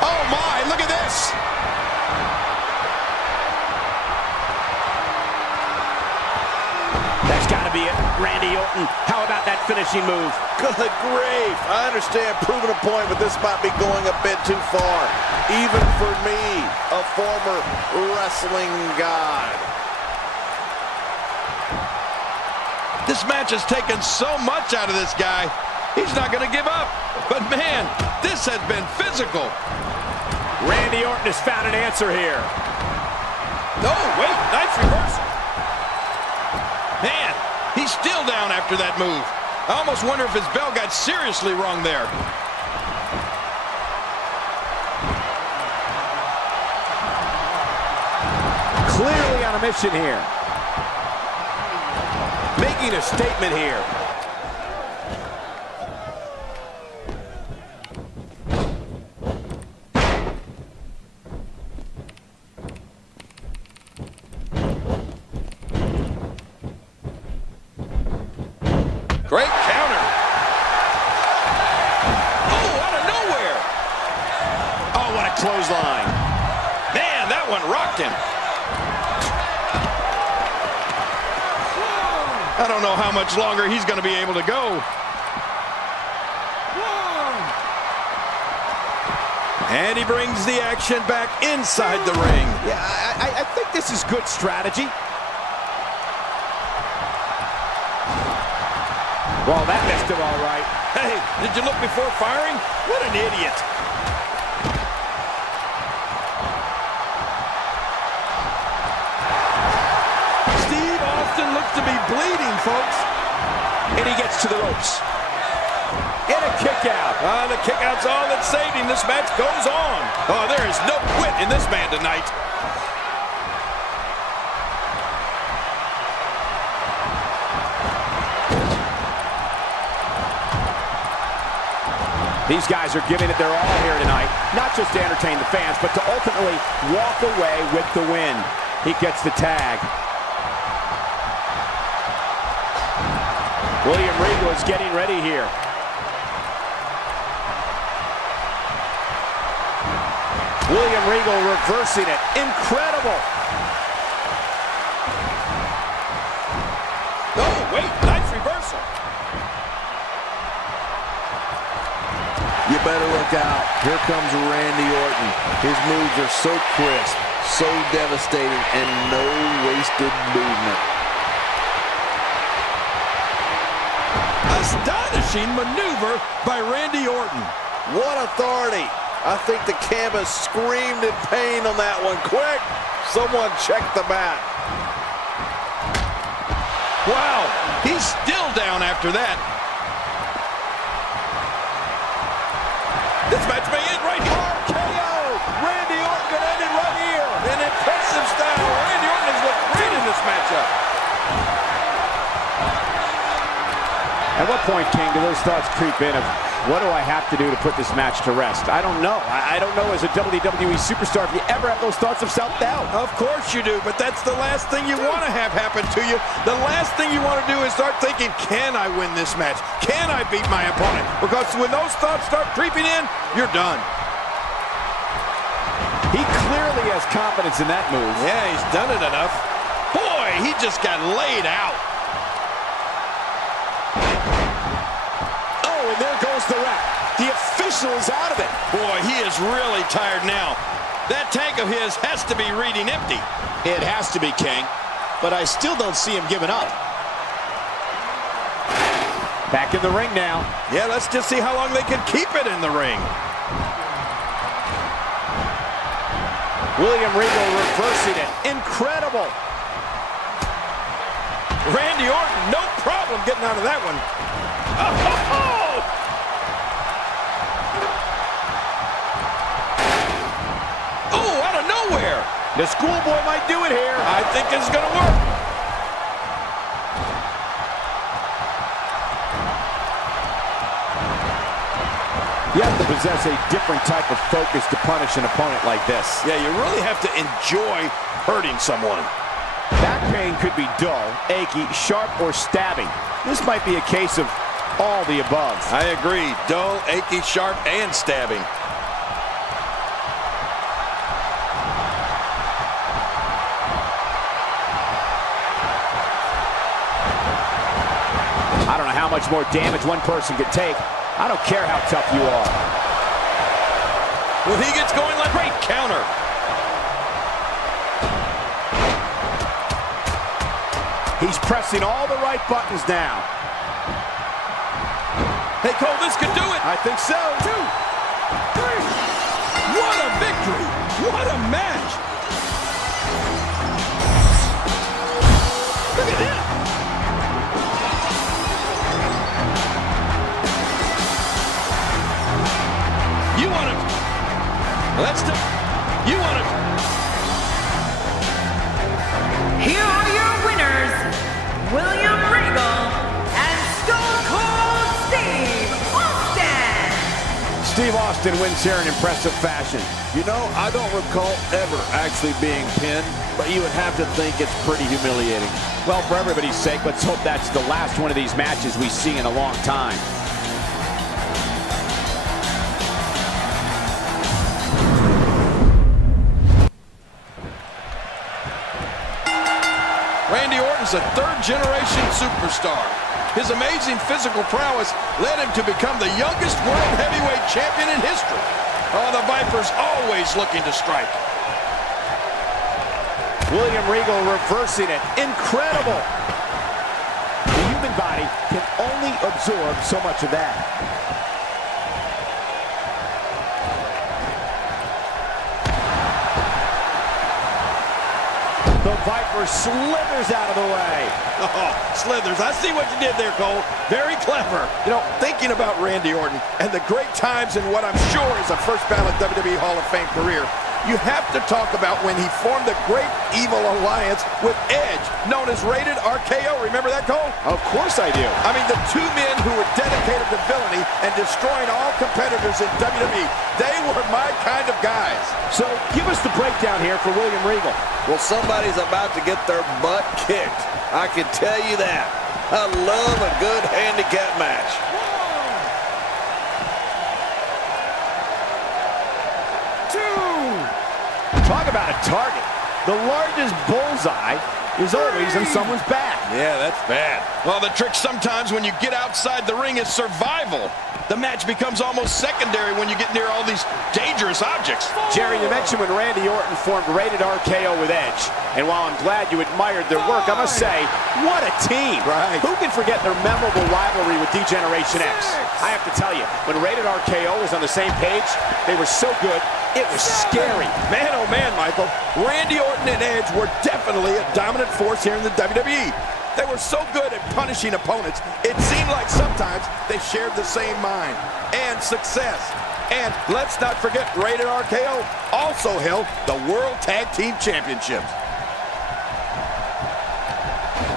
Oh, my, look at this. That's got to be it. Randy Orton, how about that finishing move? Good grief. I understand proving a point, but this might be going a bit too far. Even for me, a former wrestling god. This match has taken so much out of this guy. He's not going to give up. But, man, this has been physical. Randy Orton has found an answer here. No, wait, nice reversal. Man, he's still down after that move. I almost wonder if his bell got seriously wrong there. Clearly on a mission here. Making a statement here. Great counter. Oh, out of nowhere. Oh, what a clothesline. Man, that one rocked him. I don't know how much longer he's going to be able to go. And he brings the action back inside the ring. Yeah, I think this is good strategy. Well, that missed him all right. Hey, did you look before firing? What an idiot. Steve Austin looks to be bleeding, folks. And he gets to the ropes. And a kick out. The kick out's all that saved him. This match goes on. Oh, there is no quit in this man tonight. These guys are giving it their all here tonight, not just to entertain the fans, but to ultimately walk away with the win. He gets the tag. William Regal is getting ready here. William Regal reversing it. Incredible. Oh, wait, nice reversal. You better look out. Here comes Randy Orton. His moves are so crisp, so devastating, and no wasted movement. Astonishing maneuver by Randy Orton. What authority. I think the canvas screamed in pain on that one. Quick, someone check the mat. Wow, he's still down after that. This match may end right here. RKO! Randy Orton gonna end it right here. In impressive style, Randy Orton has looked great in this matchup. At what point, King, do those thoughts creep in of what do I have to do to put this match to rest? I don't know. I don't know as a WWE superstar if you ever have those thoughts of self-doubt. Of course you do, but that's the last thing you want to have happen to you. The last thing you want to do is start thinking, can I win this match? Can I beat my opponent? Because when those thoughts start creeping in, you're done. He clearly has confidence in that move. Yeah, he's done it enough. Boy, he just got laid out. Oh, and there goes the ref. The official is out of it. Boy, he is really tired now. That tank of his has to be reading empty. It has to be, King. But I still don't see him giving up. Back in the ring now. Yeah, let's just see how long they can keep it in the ring. William Regal reversing it. Incredible. Randy Orton, no problem getting out of that one. Oh! Oh, out of nowhere. The schoolboy might do it here. I think it's going to work. You have to possess a different type of focus to punish an opponent like this. Yeah, you really have to enjoy hurting someone. Back pain could be dull, achy, sharp, or stabbing. This might be a case of all the above. I agree. Dull, achy, sharp, and stabbing. I don't know how much more damage one person could take. I don't care how tough you are. Well, he gets going like great counter. He's pressing all the right buttons now. Hey, Cole, this could do it. I think so. 2, 3. What a victory. What a match. Look at that. You want it. Let's do. You want it. Here are your winners, William Regal and Stone Cold Steve Austin. Steve Austin wins here in impressive fashion. You know, I don't recall ever actually being pinned, but you would have to think it's pretty humiliating. Well, for everybody's sake, let's hope that's the last one of these matches we see in a long time. Randy Orton's a third-generation superstar. His amazing physical prowess led him to become the youngest world heavyweight champion in history. Oh, the Viper's always looking to strike. William Regal reversing it. Incredible. The human body can only absorb so much of that. The Viper slithers out of the way. Oh, slithers. I see what you did there, Cole. Very clever. You know, thinking about Randy Orton and the great times in what I'm sure is a first ballot WWE Hall of Fame career, you have to talk about when he formed the Great Evil Alliance with Edge, known as Rated RKO. Remember that, Cole? Of course I do. I mean, the two men who were dedicated to villainy and destroying all competitors in WWE. They were my kind of guys. So give us the breakdown here for William Regal. Well, somebody's about to get their butt kicked. I can tell you that. I love a good handicap match. Talk about a target. The largest bullseye is always in someone's back. Yeah, that's bad. Well, the trick sometimes when you get outside the ring is survival. The match becomes almost secondary when you get near all these dangerous objects. Jerry, you mentioned when Randy Orton formed Rated RKO with Edge. And while I'm glad you admired their work, I must say, what a team. Right. Who can forget their memorable rivalry with D-Generation X? I have to tell you, when Rated RKO was on the same page, they were so good, it was scary. Man, oh man, Michael. Randy Orton and Edge were definitely a dominant force here in the WWE. They were so good at punishing opponents, it seemed like sometimes they shared the same mind and success. And let's not forget, Rated RKO also held the World Tag Team Championships.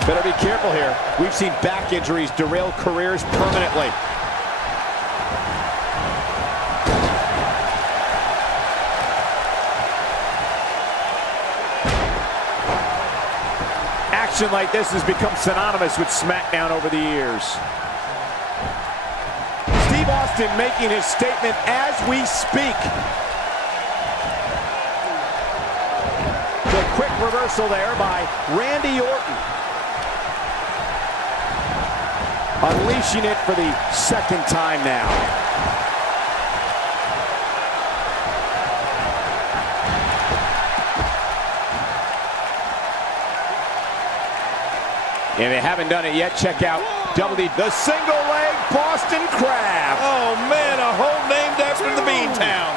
Better be careful here. We've seen back injuries derail careers permanently. Action like this has become synonymous with SmackDown over the years. Steve Austin making his statement as we speak. The quick reversal there by Randy Orton. Unleashing it for the second time now. If they haven't done it yet, check out the single leg Boston Crab. Oh man, a hole named after the Beantown.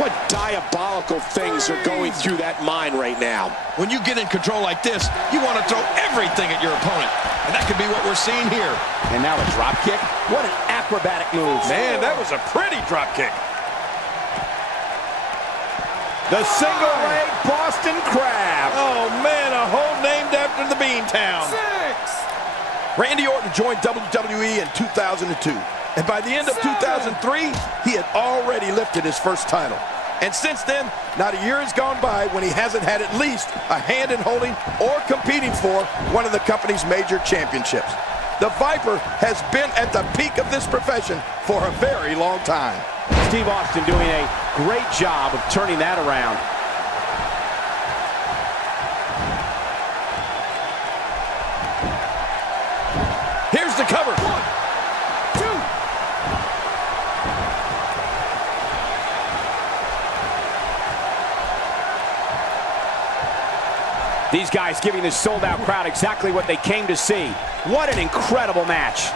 What diabolical things are going through that mind right now? When you get in control like this, you want to throw everything at your opponent. And that could be what we're seeing here. And now a drop kick. What an acrobatic move. Man, that was a pretty drop kick. The single leg Boston Crab. Oh man, a hole named after the Beantown. 6. Randy Orton joined WWE in 2002. And by the end of 2003, he had already lifted his first title. And since then, not a year has gone by when he hasn't had at least a hand in holding or competing for one of the company's major championships. The Viper has been at the peak of this profession for a very long time. Steve Austin doing a great job of turning that around. Here's the cover. 1, 2. These guys giving this sold-out crowd exactly what they came to see. What an incredible match.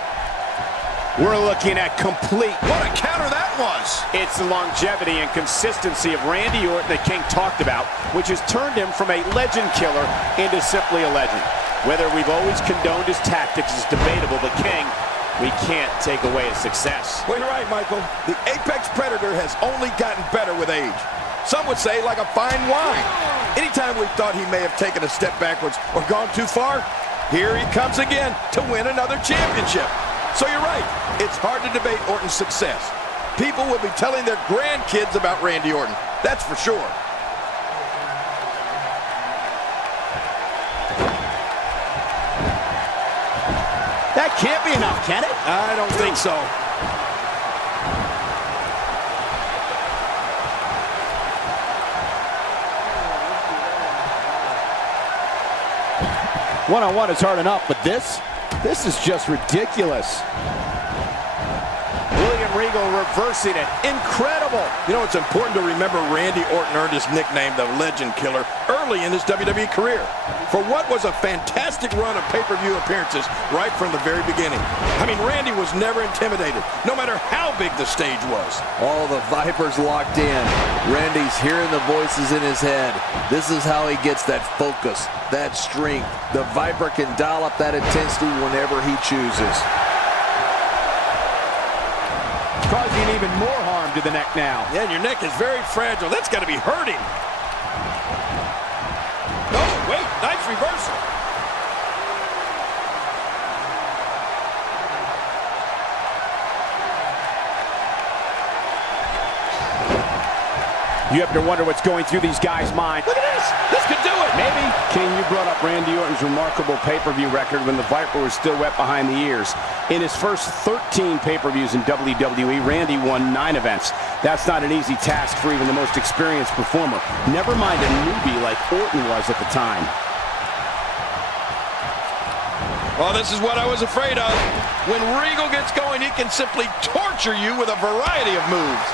We're looking at complete. What a counter that was. It's the longevity and consistency of Randy Orton that King talked about, which has turned him from a legend killer into simply a legend. Whether we've always condoned his tactics is debatable, but King, we can't take away his success. Well, you're right, Michael. The Apex Predator has only gotten better with age. Some would say like a fine wine. Anytime we thought he may have taken a step backwards or gone too far, here he comes again to win another championship. So you're right, it's hard to debate Orton's success. People will be telling their grandkids about Randy Orton, that's for sure. That can't be enough, can it? I don't think so. One-on-one is hard enough, but this is just ridiculous. William Regal reversing it. Incredible. You know, it's important to remember Randy Orton earned his nickname, the Legend Killer, early in his WWE career. For what was a fantastic run of pay-per-view appearances right from the very beginning. I mean, Randy was never intimidated, no matter how big the stage was. All the Vipers locked in. Randy's hearing the voices in his head. This is how he gets that focus, that strength. The Viper can dial up that intensity whenever he chooses. Causing even more harm to the neck now. Yeah, and your neck is very fragile. That's got to be hurting. Oh, wait, nice reversal. You have to wonder what's going through these guys' minds. Look at this. This could do it. Maybe. King, you brought up Randy Orton's remarkable pay-per-view record when the Viper was still wet behind the ears. In his first 13 pay-per-views in WWE, Randy won 9 events. That's not an easy task for even the most experienced performer. Never mind a newbie like Orton was at the time. Well, this is what I was afraid of. When Regal gets going, he can simply torture you with a variety of moves.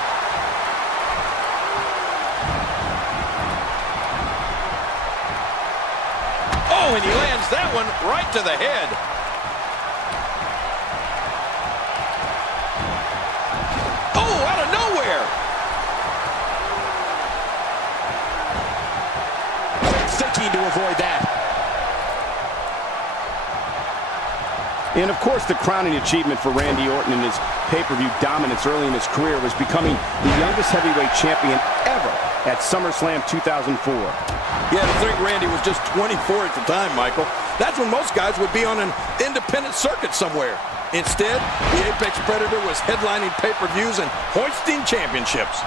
Oh, and he lands that one right to the head. Oh, out of nowhere. Quick thinking to avoid that. And of course, the crowning achievement for Randy Orton in his pay-per-view dominance early in his career was becoming the youngest heavyweight champion ever at SummerSlam 2004. Yeah, to think Randy was just 24 at the time, Michael. That's when most guys would be on an independent circuit somewhere. Instead, the Apex Predator was headlining pay-per-views and hoisting championships.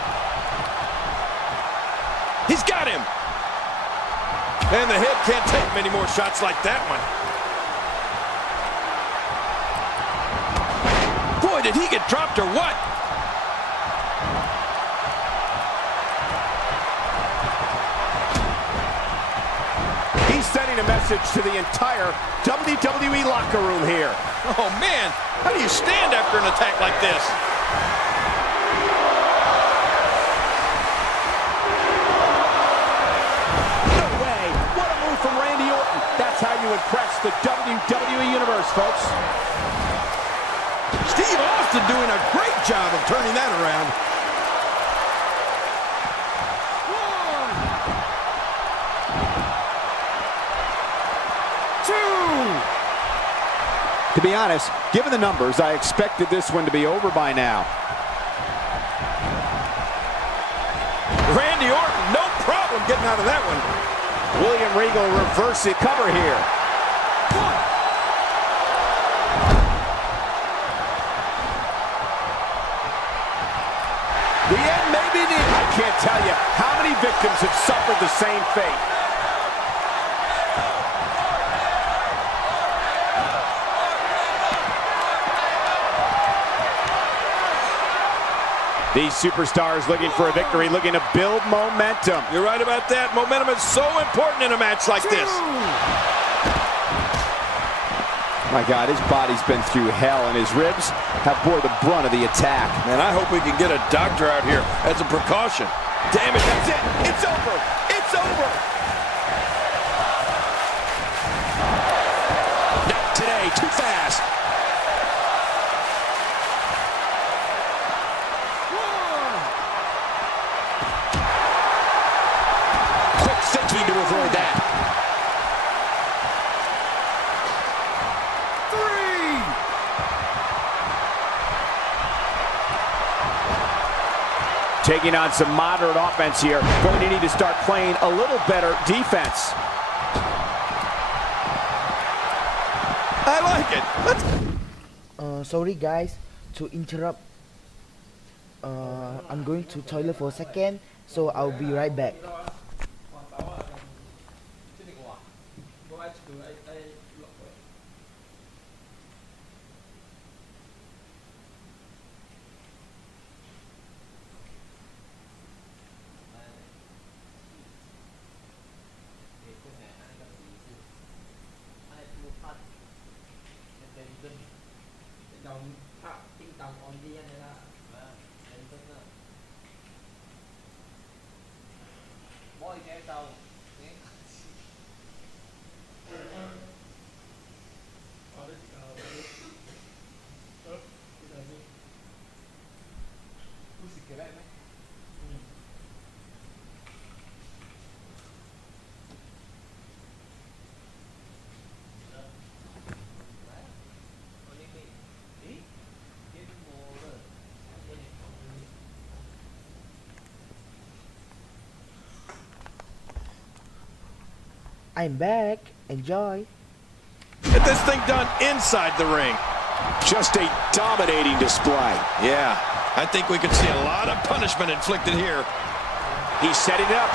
He's got him. And the head can't take many more shots like that one. Boy, did he get dropped or what? He's sending a message to the entire WWE locker room here. Oh, man. How do you stand after an attack like this? No way. What a move from Randy Orton. That's how you impress the WWE Universe, folks. Steve Austin doing a great job of turning that around. To be honest, given the numbers, I expected this one to be over by now. Randy Orton, no problem getting out of that one. William Regal reverse it cover here. The end may be near. I can't tell you how many victims have suffered the same fate. These superstars looking for a victory, looking to build momentum. You're right about that. Momentum is so important in a match like this. My God, his body's been through hell, and his ribs have bore the brunt of the attack. Man, I hope we can get a doctor out here as a precaution. Damn it, that's it. It's over. It's over. Not today. Too fast. Quick thinking to avoid that. Taking on some moderate offense here. Going to need to start playing a little better defense. I like it. Sorry guys to interrupt. I'm going to toilet for a second, so I'll be right back. I'm back. Enjoy. Get this thing done inside the ring. Just a dominating display. Yeah, I think we could see a lot of punishment inflicted here. He's setting it up.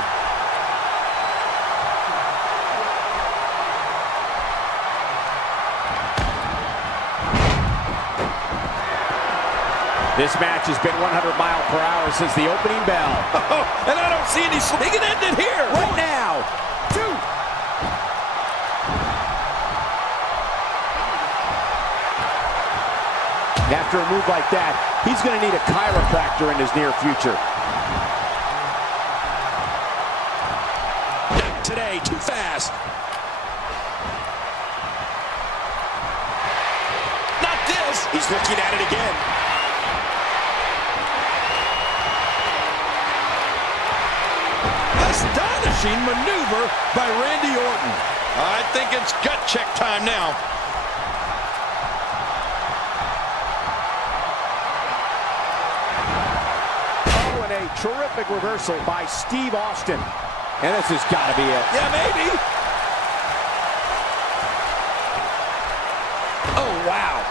This match has been 100 miles per hour since the opening bell. Oh, and I don't see any. He can end it here. Right now. 2. After a move like that, he's going to need a chiropractor in his near future. Today, too fast. Not this. He's looking at it again. Astonishing maneuver by Randy Orton. I think it's gut check time now. Oh, and a terrific reversal by Steve Austin. And this has got to be it. Yeah, maybe. Oh, wow.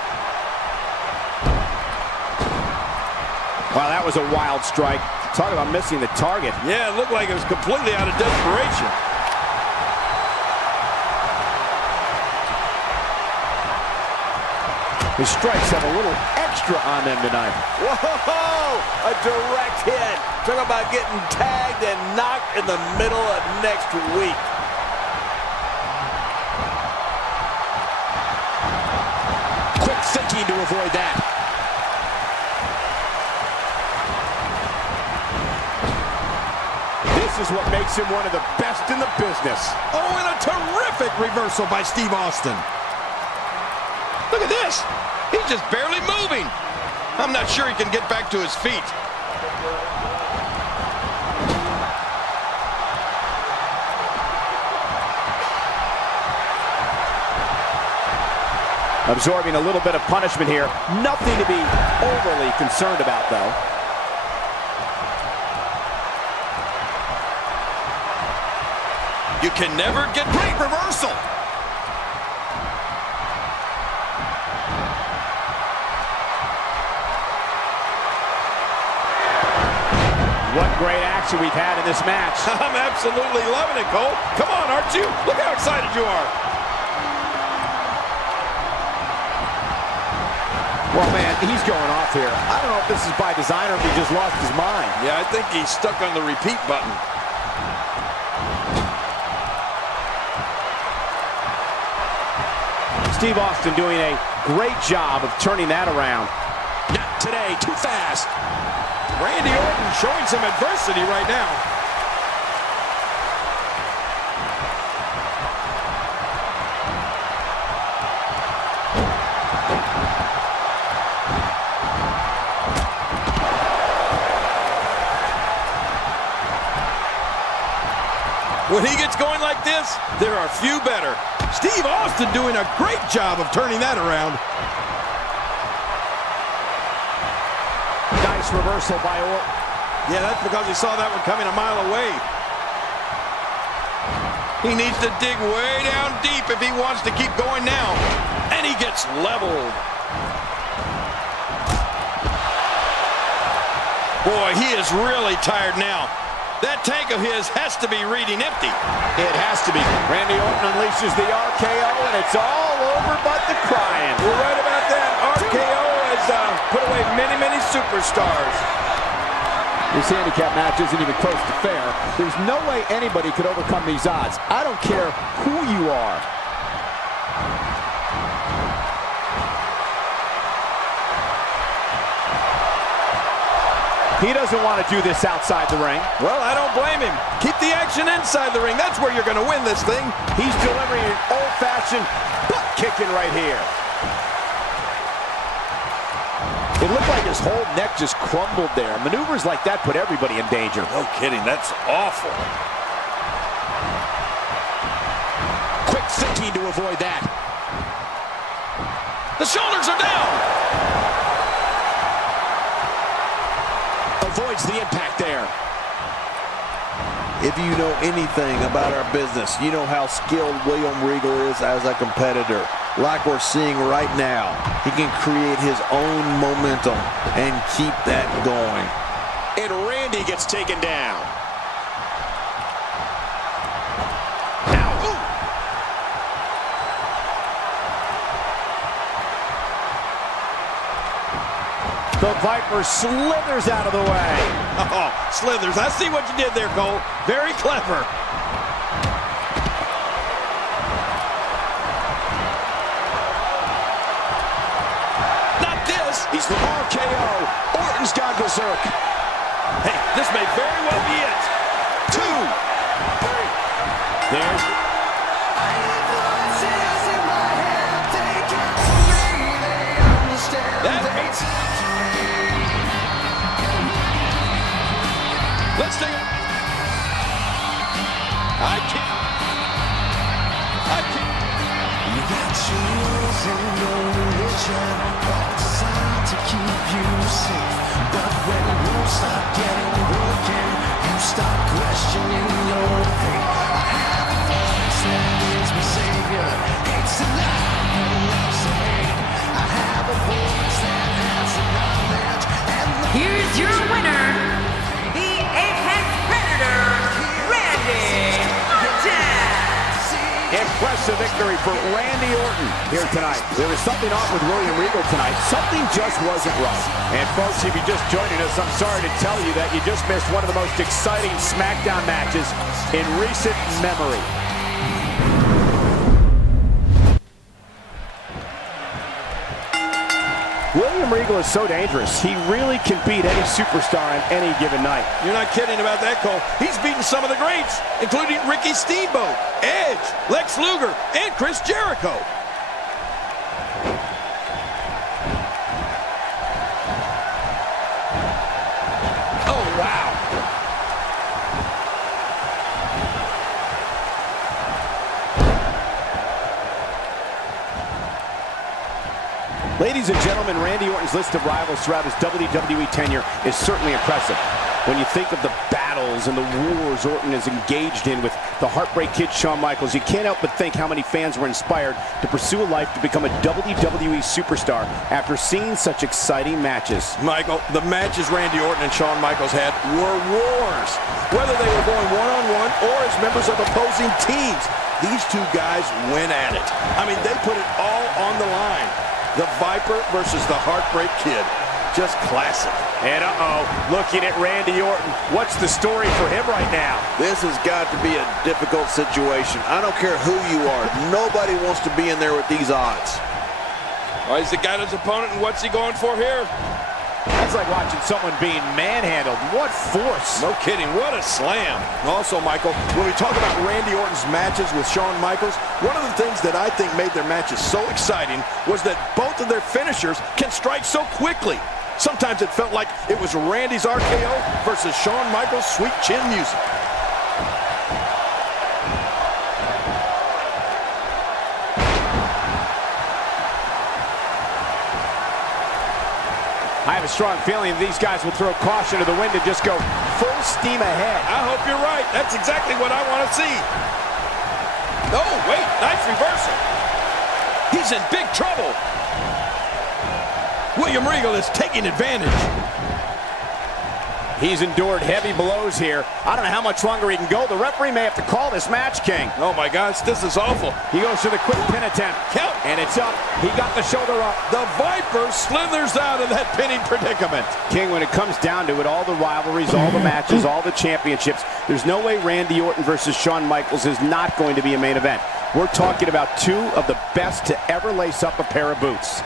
Wow, that was a wild strike. Talk about missing the target. Yeah, it looked like it was completely out of desperation. His strikes have a little extra on them tonight. Whoa! A direct hit. Talk about getting tagged and knocked in the middle of next week. Quick thinking to avoid that. This is what makes him one of the best in the business. Oh, and a terrific reversal by Steve Austin. Look at this. He's just barely moving. I'm not sure he can get back to his feet. Absorbing a little bit of punishment here. Nothing to be overly concerned about, though. You can never get great reversal. What great action we've had in this match. I'm absolutely loving it, Cole. Come on, aren't you? Look how excited you are. Well, man, he's going off here. I don't know if this is by design or if he just lost his mind. Yeah, I think he's stuck on the repeat button. Steve Austin doing a great job of turning that around. Not today, too fast. Randy Orton showing some adversity right now. When he gets going like this, there are few better. Steve Austin doing a great job of turning that around. Nice reversal by Orton. Yeah, that's because he saw that one coming a mile away. He needs to dig way down deep if he wants to keep going now. And he gets leveled. Boy, he is really tired now. That tank of his has to be reading empty. It has to be. Randy Orton unleashes the RKO, and it's all over but the crying. You're right about that. RKO has put away many, many superstars. This handicap match isn't even close to fair. There's no way anybody could overcome these odds. I don't care who you are. He doesn't want to do this outside the ring. Well, I don't blame him. Keep the action inside the ring. That's where you're going to win this thing. He's delivering an old-fashioned butt kicking right here. It looked like his whole neck just crumbled there. Maneuvers like that put everybody in danger. No kidding. That's awful. Quick thinking to avoid that. The shoulders are down. Avoids the impact there. If you know anything about our business, you know how skilled William Regal is as a competitor. Like we're seeing right now, he can create his own momentum and keep that going. And Randy gets taken down. The Viper slithers out of the way. Oh, slithers. I see what you did there, Cole. Very clever. Not this. He's the RKO. Orton's gone berserk. Hey, this may very well be it. 2. There's... Let's take it. I can't. You got tools in your religion, all designed to keep you safe. But when you start getting broken, you start questioning your faith. I have a voice that is my savior. Hates to love and loves to hate. I have a voice that has the knowledge and the Here's your winner, the Apex Predator, Randy Orton. Impressive victory for Randy Orton here tonight. There was something off with William Regal tonight. Something just wasn't right. And folks, if you're just joining us, I'm sorry to tell you that you just missed one of the most exciting SmackDown matches in recent memory. William Regal is so dangerous. He really can beat any superstar on any given night. You're not kidding about that, Cole. He's beaten some of the greats, including Ricky Steamboat, Edge, Lex Luger, and Chris Jericho. Oh, wow. Ladies and gentlemen, Randy Orton's list of rivals throughout his WWE tenure is certainly impressive. When you think of the battles and the wars Orton is engaged in with the Heartbreak Kid Shawn Michaels, you can't help but think how many fans were inspired to pursue a life to become a WWE superstar after seeing such exciting matches. Michael, the matches Randy Orton and Shawn Michaels had were wars. Whether they were going one-on-one or as members of opposing teams, these two guys went at it. I mean, they put it all on the line. The Viper versus the Heartbreak Kid. Just classic. And looking at Randy Orton, what's the story for him right now? This has got to be a difficult situation. I don't care who you are. Nobody wants to be in there with these odds. Well, he's the got his opponent, and what's he going for here? That's like watching someone being manhandled. What force. No kidding, what a slam. Also, Michael, when we talk about Randy Orton's matches with Shawn Michaels, one of the things that I think made their matches so exciting was that both of their finishers can strike so quickly. Sometimes it felt like it was Randy's RKO versus Shawn Michaels' sweet chin music. I have a strong feeling these guys will throw caution to the wind and just go full steam ahead. I hope you're right. That's exactly what I want to see. Oh, wait, nice reversal. He's in big trouble. William Regal is taking advantage. He's endured heavy blows here. I don't know how much longer he can go. The referee may have to call this match, King. Oh, my gosh, this is awful. He goes for the quick pin attempt. Count. And it's up. He got the shoulder up. The Viper slithers out of that pinning predicament. King, when it comes down to it, all the rivalries, all the matches, all the championships, there's no way Randy Orton versus Shawn Michaels is not going to be a main event. We're talking about two of the best to ever lace up a pair of boots.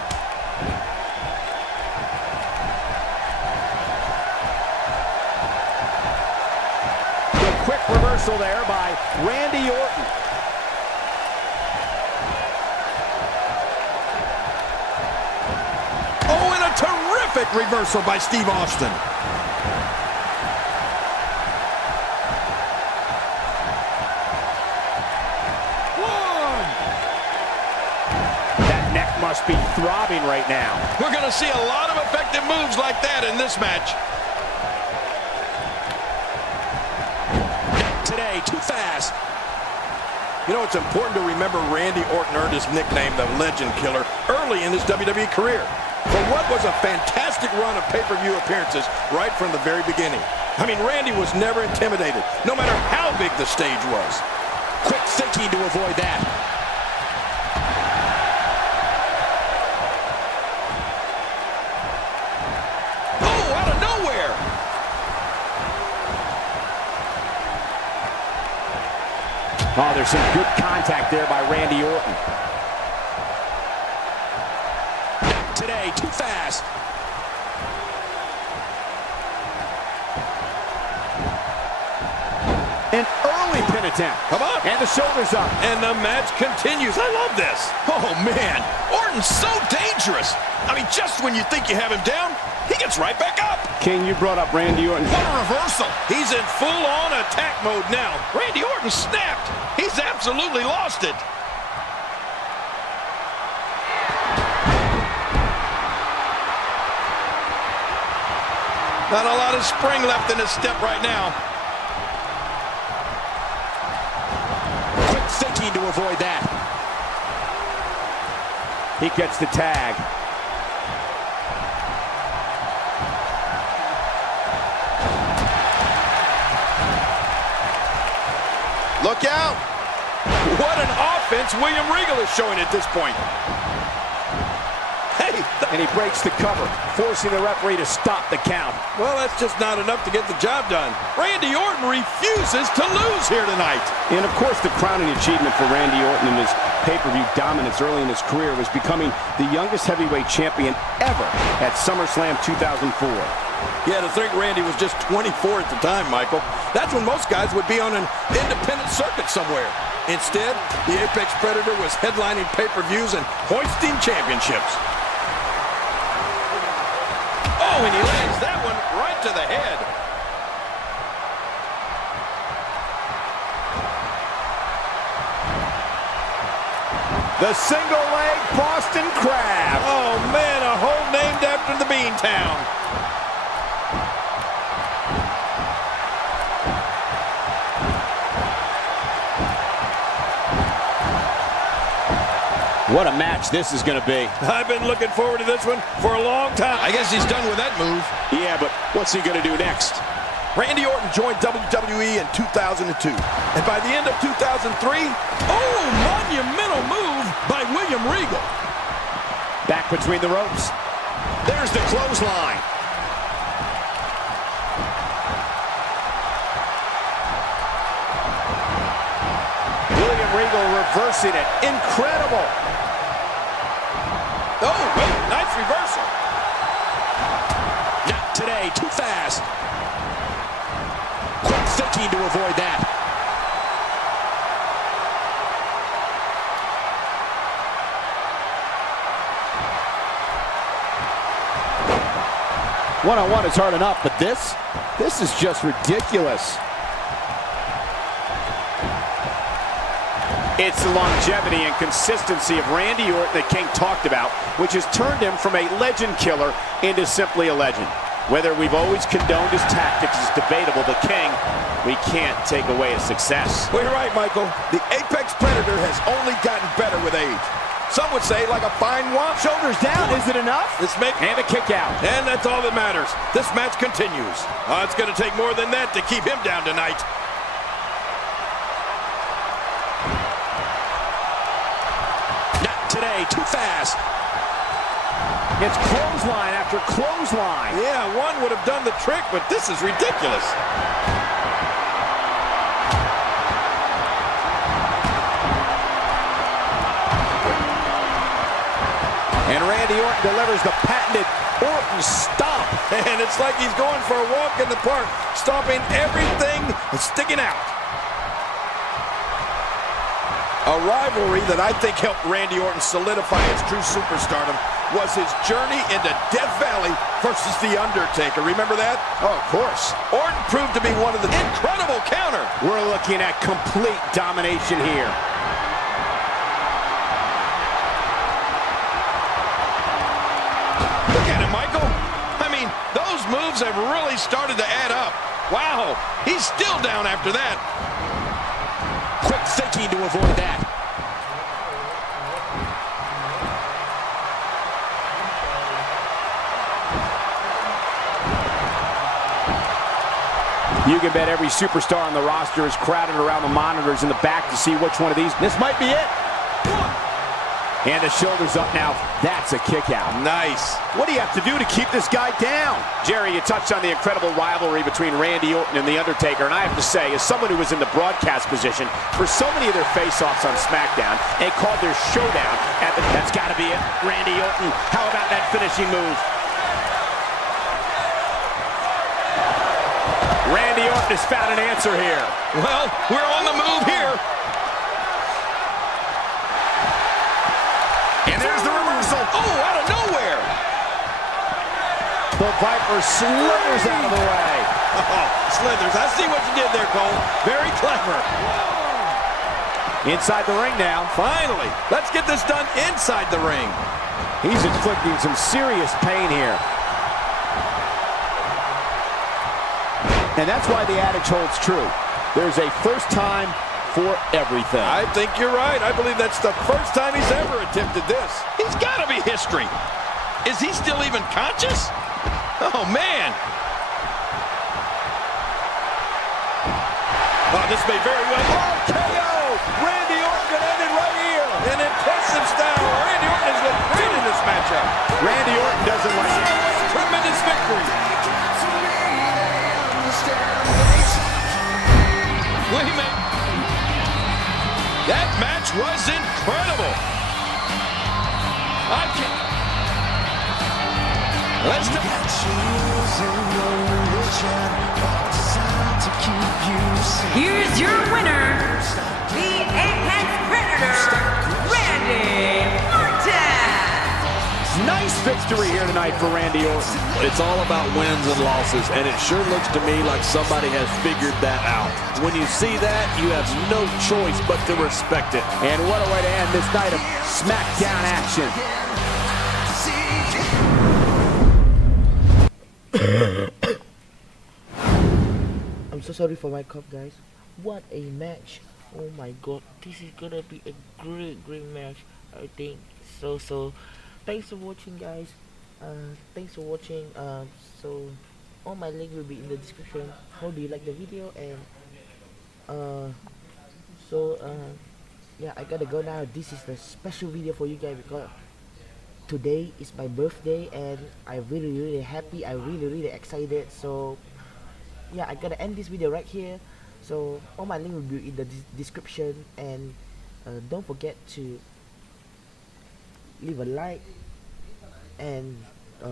Quick reversal there by Randy Orton. Oh, and a terrific reversal by Steve Austin. One. That neck must be throbbing right now. We're going to see a lot of effective moves like that in this match. Today, too fast. You know, it's important to remember Randy Orton earned his nickname, the Legend Killer, early in his WWE career. For what was a fantastic run of pay-per-view appearances right from the very beginning. I mean, Randy was never intimidated, no matter how big the stage was. Quick thinking to avoid that. Oh, there's some good contact there by Randy Orton. Not today, too fast. An early pin attempt. Come on. And the shoulders up. And the match continues. I love this. Oh, man. Orton's so dangerous. I mean, just when you think you have him down, he gets right back up. King, you brought up Randy Orton. What a reversal. He's in full-on attack mode now. Randy Orton snapped. He's absolutely lost it. Not a lot of spring left in his step right now. Quick thinking to avoid that. He gets the tag. Look out! What an offense William Regal is showing at this point. Hey! And he breaks the cover, forcing the referee to stop the count. Well, that's just not enough to get the job done. Randy Orton refuses to lose here tonight. And of course, the crowning achievement for Randy Orton in his pay-per-view dominance early in his career was becoming the youngest heavyweight champion ever at SummerSlam 2004. Yeah, to think Randy was just 24 at the time, Michael. That's when most guys would be on an independent circuit somewhere. Instead, the Apex Predator was headlining pay-per-views and hoisting championships. Oh, and he lands that one right to the head. The single leg Boston Crab. Oh, man, a hole named after the Beantown. What a match this is going to be. I've been looking forward to this one for a long time. I guess he's done with that move. Yeah, but what's he going to do next? Randy Orton joined WWE in 2002. And by the end of 2003, oh, monumental move by William Regal. Back between the ropes. There's the clothesline. William Regal reversing it. Incredible. Oh, wait, nice reversal. Not today, too fast. Quick thinking to avoid that. One-on-one is hard enough, but this is just ridiculous. It's the longevity and consistency of Randy Orton that King talked about, which has turned him from a legend killer into simply a legend. Whether we've always condoned his tactics is debatable, but King, we can't take away his success. Well, you're right, Michael. The Apex Predator has only gotten better with age. Some would say like a fine wine. Shoulders down, is it enough? And a kick out. And that's all that matters. This match continues. It's going to take more than that to keep him down tonight. Not today, too fast. It's clothesline after clothesline. Yeah, one would have done the trick, but this is ridiculous. And Randy Orton delivers the patented Orton stomp. And it's like he's going for a walk in the park, stomping everything that's sticking out. A rivalry that I think helped Randy Orton solidify his true superstardom was his journey into Death Valley versus The Undertaker. Remember that? Oh, of course. Orton proved to be one of the incredible counter. We're looking at complete domination here. Look at him, Michael. I mean, those moves have really started to add up. Wow, he's still down after that. Quick thinking to avoid that. You can bet every superstar on the roster is crowded around the monitors in the back to see which one of these. This might be it. 1, And the shoulders up now. That's a kick out. Nice. What do you have to do to keep this guy down? Jerry, you touched on the incredible rivalry between Randy Orton and The Undertaker, and I have to say, as someone who was in the broadcast position for so many of their face-offs on SmackDown and called their showdown at the... That's got to be it. Randy Orton, how about that finishing move? Randy Orton has found an answer here. Well, we're on the move here. And there's the reversal. Oh, out of nowhere. The Viper slithers out of the way. Oh, slithers. I see what you did there, Cole. Very clever. Inside the ring now. Finally. Let's get this done inside the ring. He's inflicting some serious pain here. And that's why the adage holds true. There's a first time for everything. I think you're right. I believe that's the first time he's ever attempted this. He's got to be history. Is he still even conscious? Oh, man. Oh, this may very well... Oh, KO! Randy Orton gonna end it right here. An impressive style. Randy Orton has looked great in this matchup. Randy Orton doesn't like it. Tremendous victory. Wait a minute. That match was incredible. I can't... Let's go. Here's your winner, the Apex Predator, Randy Orton. Nice victory here tonight for Randy Orton. It's all about wins and losses, and it sure looks to me like somebody has figured that out. When you see that, you have no choice but to respect it. And what a way to end this night of SmackDown action. I'm so sorry for my cough, guys. What a match. Oh my god, this is gonna be a great match, I think. So thanks for watching, guys. Thanks for watching. So all my link will be in the description. How do you like the video? And yeah, I gotta go now. This is the special video for you guys because today is my birthday and I'm really happy. I'm really excited. So yeah, I gotta end this video right here. So all my link will be in the description, and don't forget to leave a like and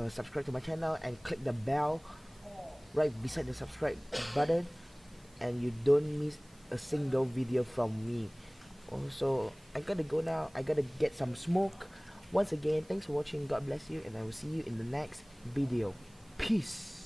subscribe to my channel and click the bell right beside the subscribe button, and you don't miss a single video from me. Also, I gotta go now. I gotta get some smoke. Once again, thanks for watching. God bless you, and I will see you in the next video. Peace.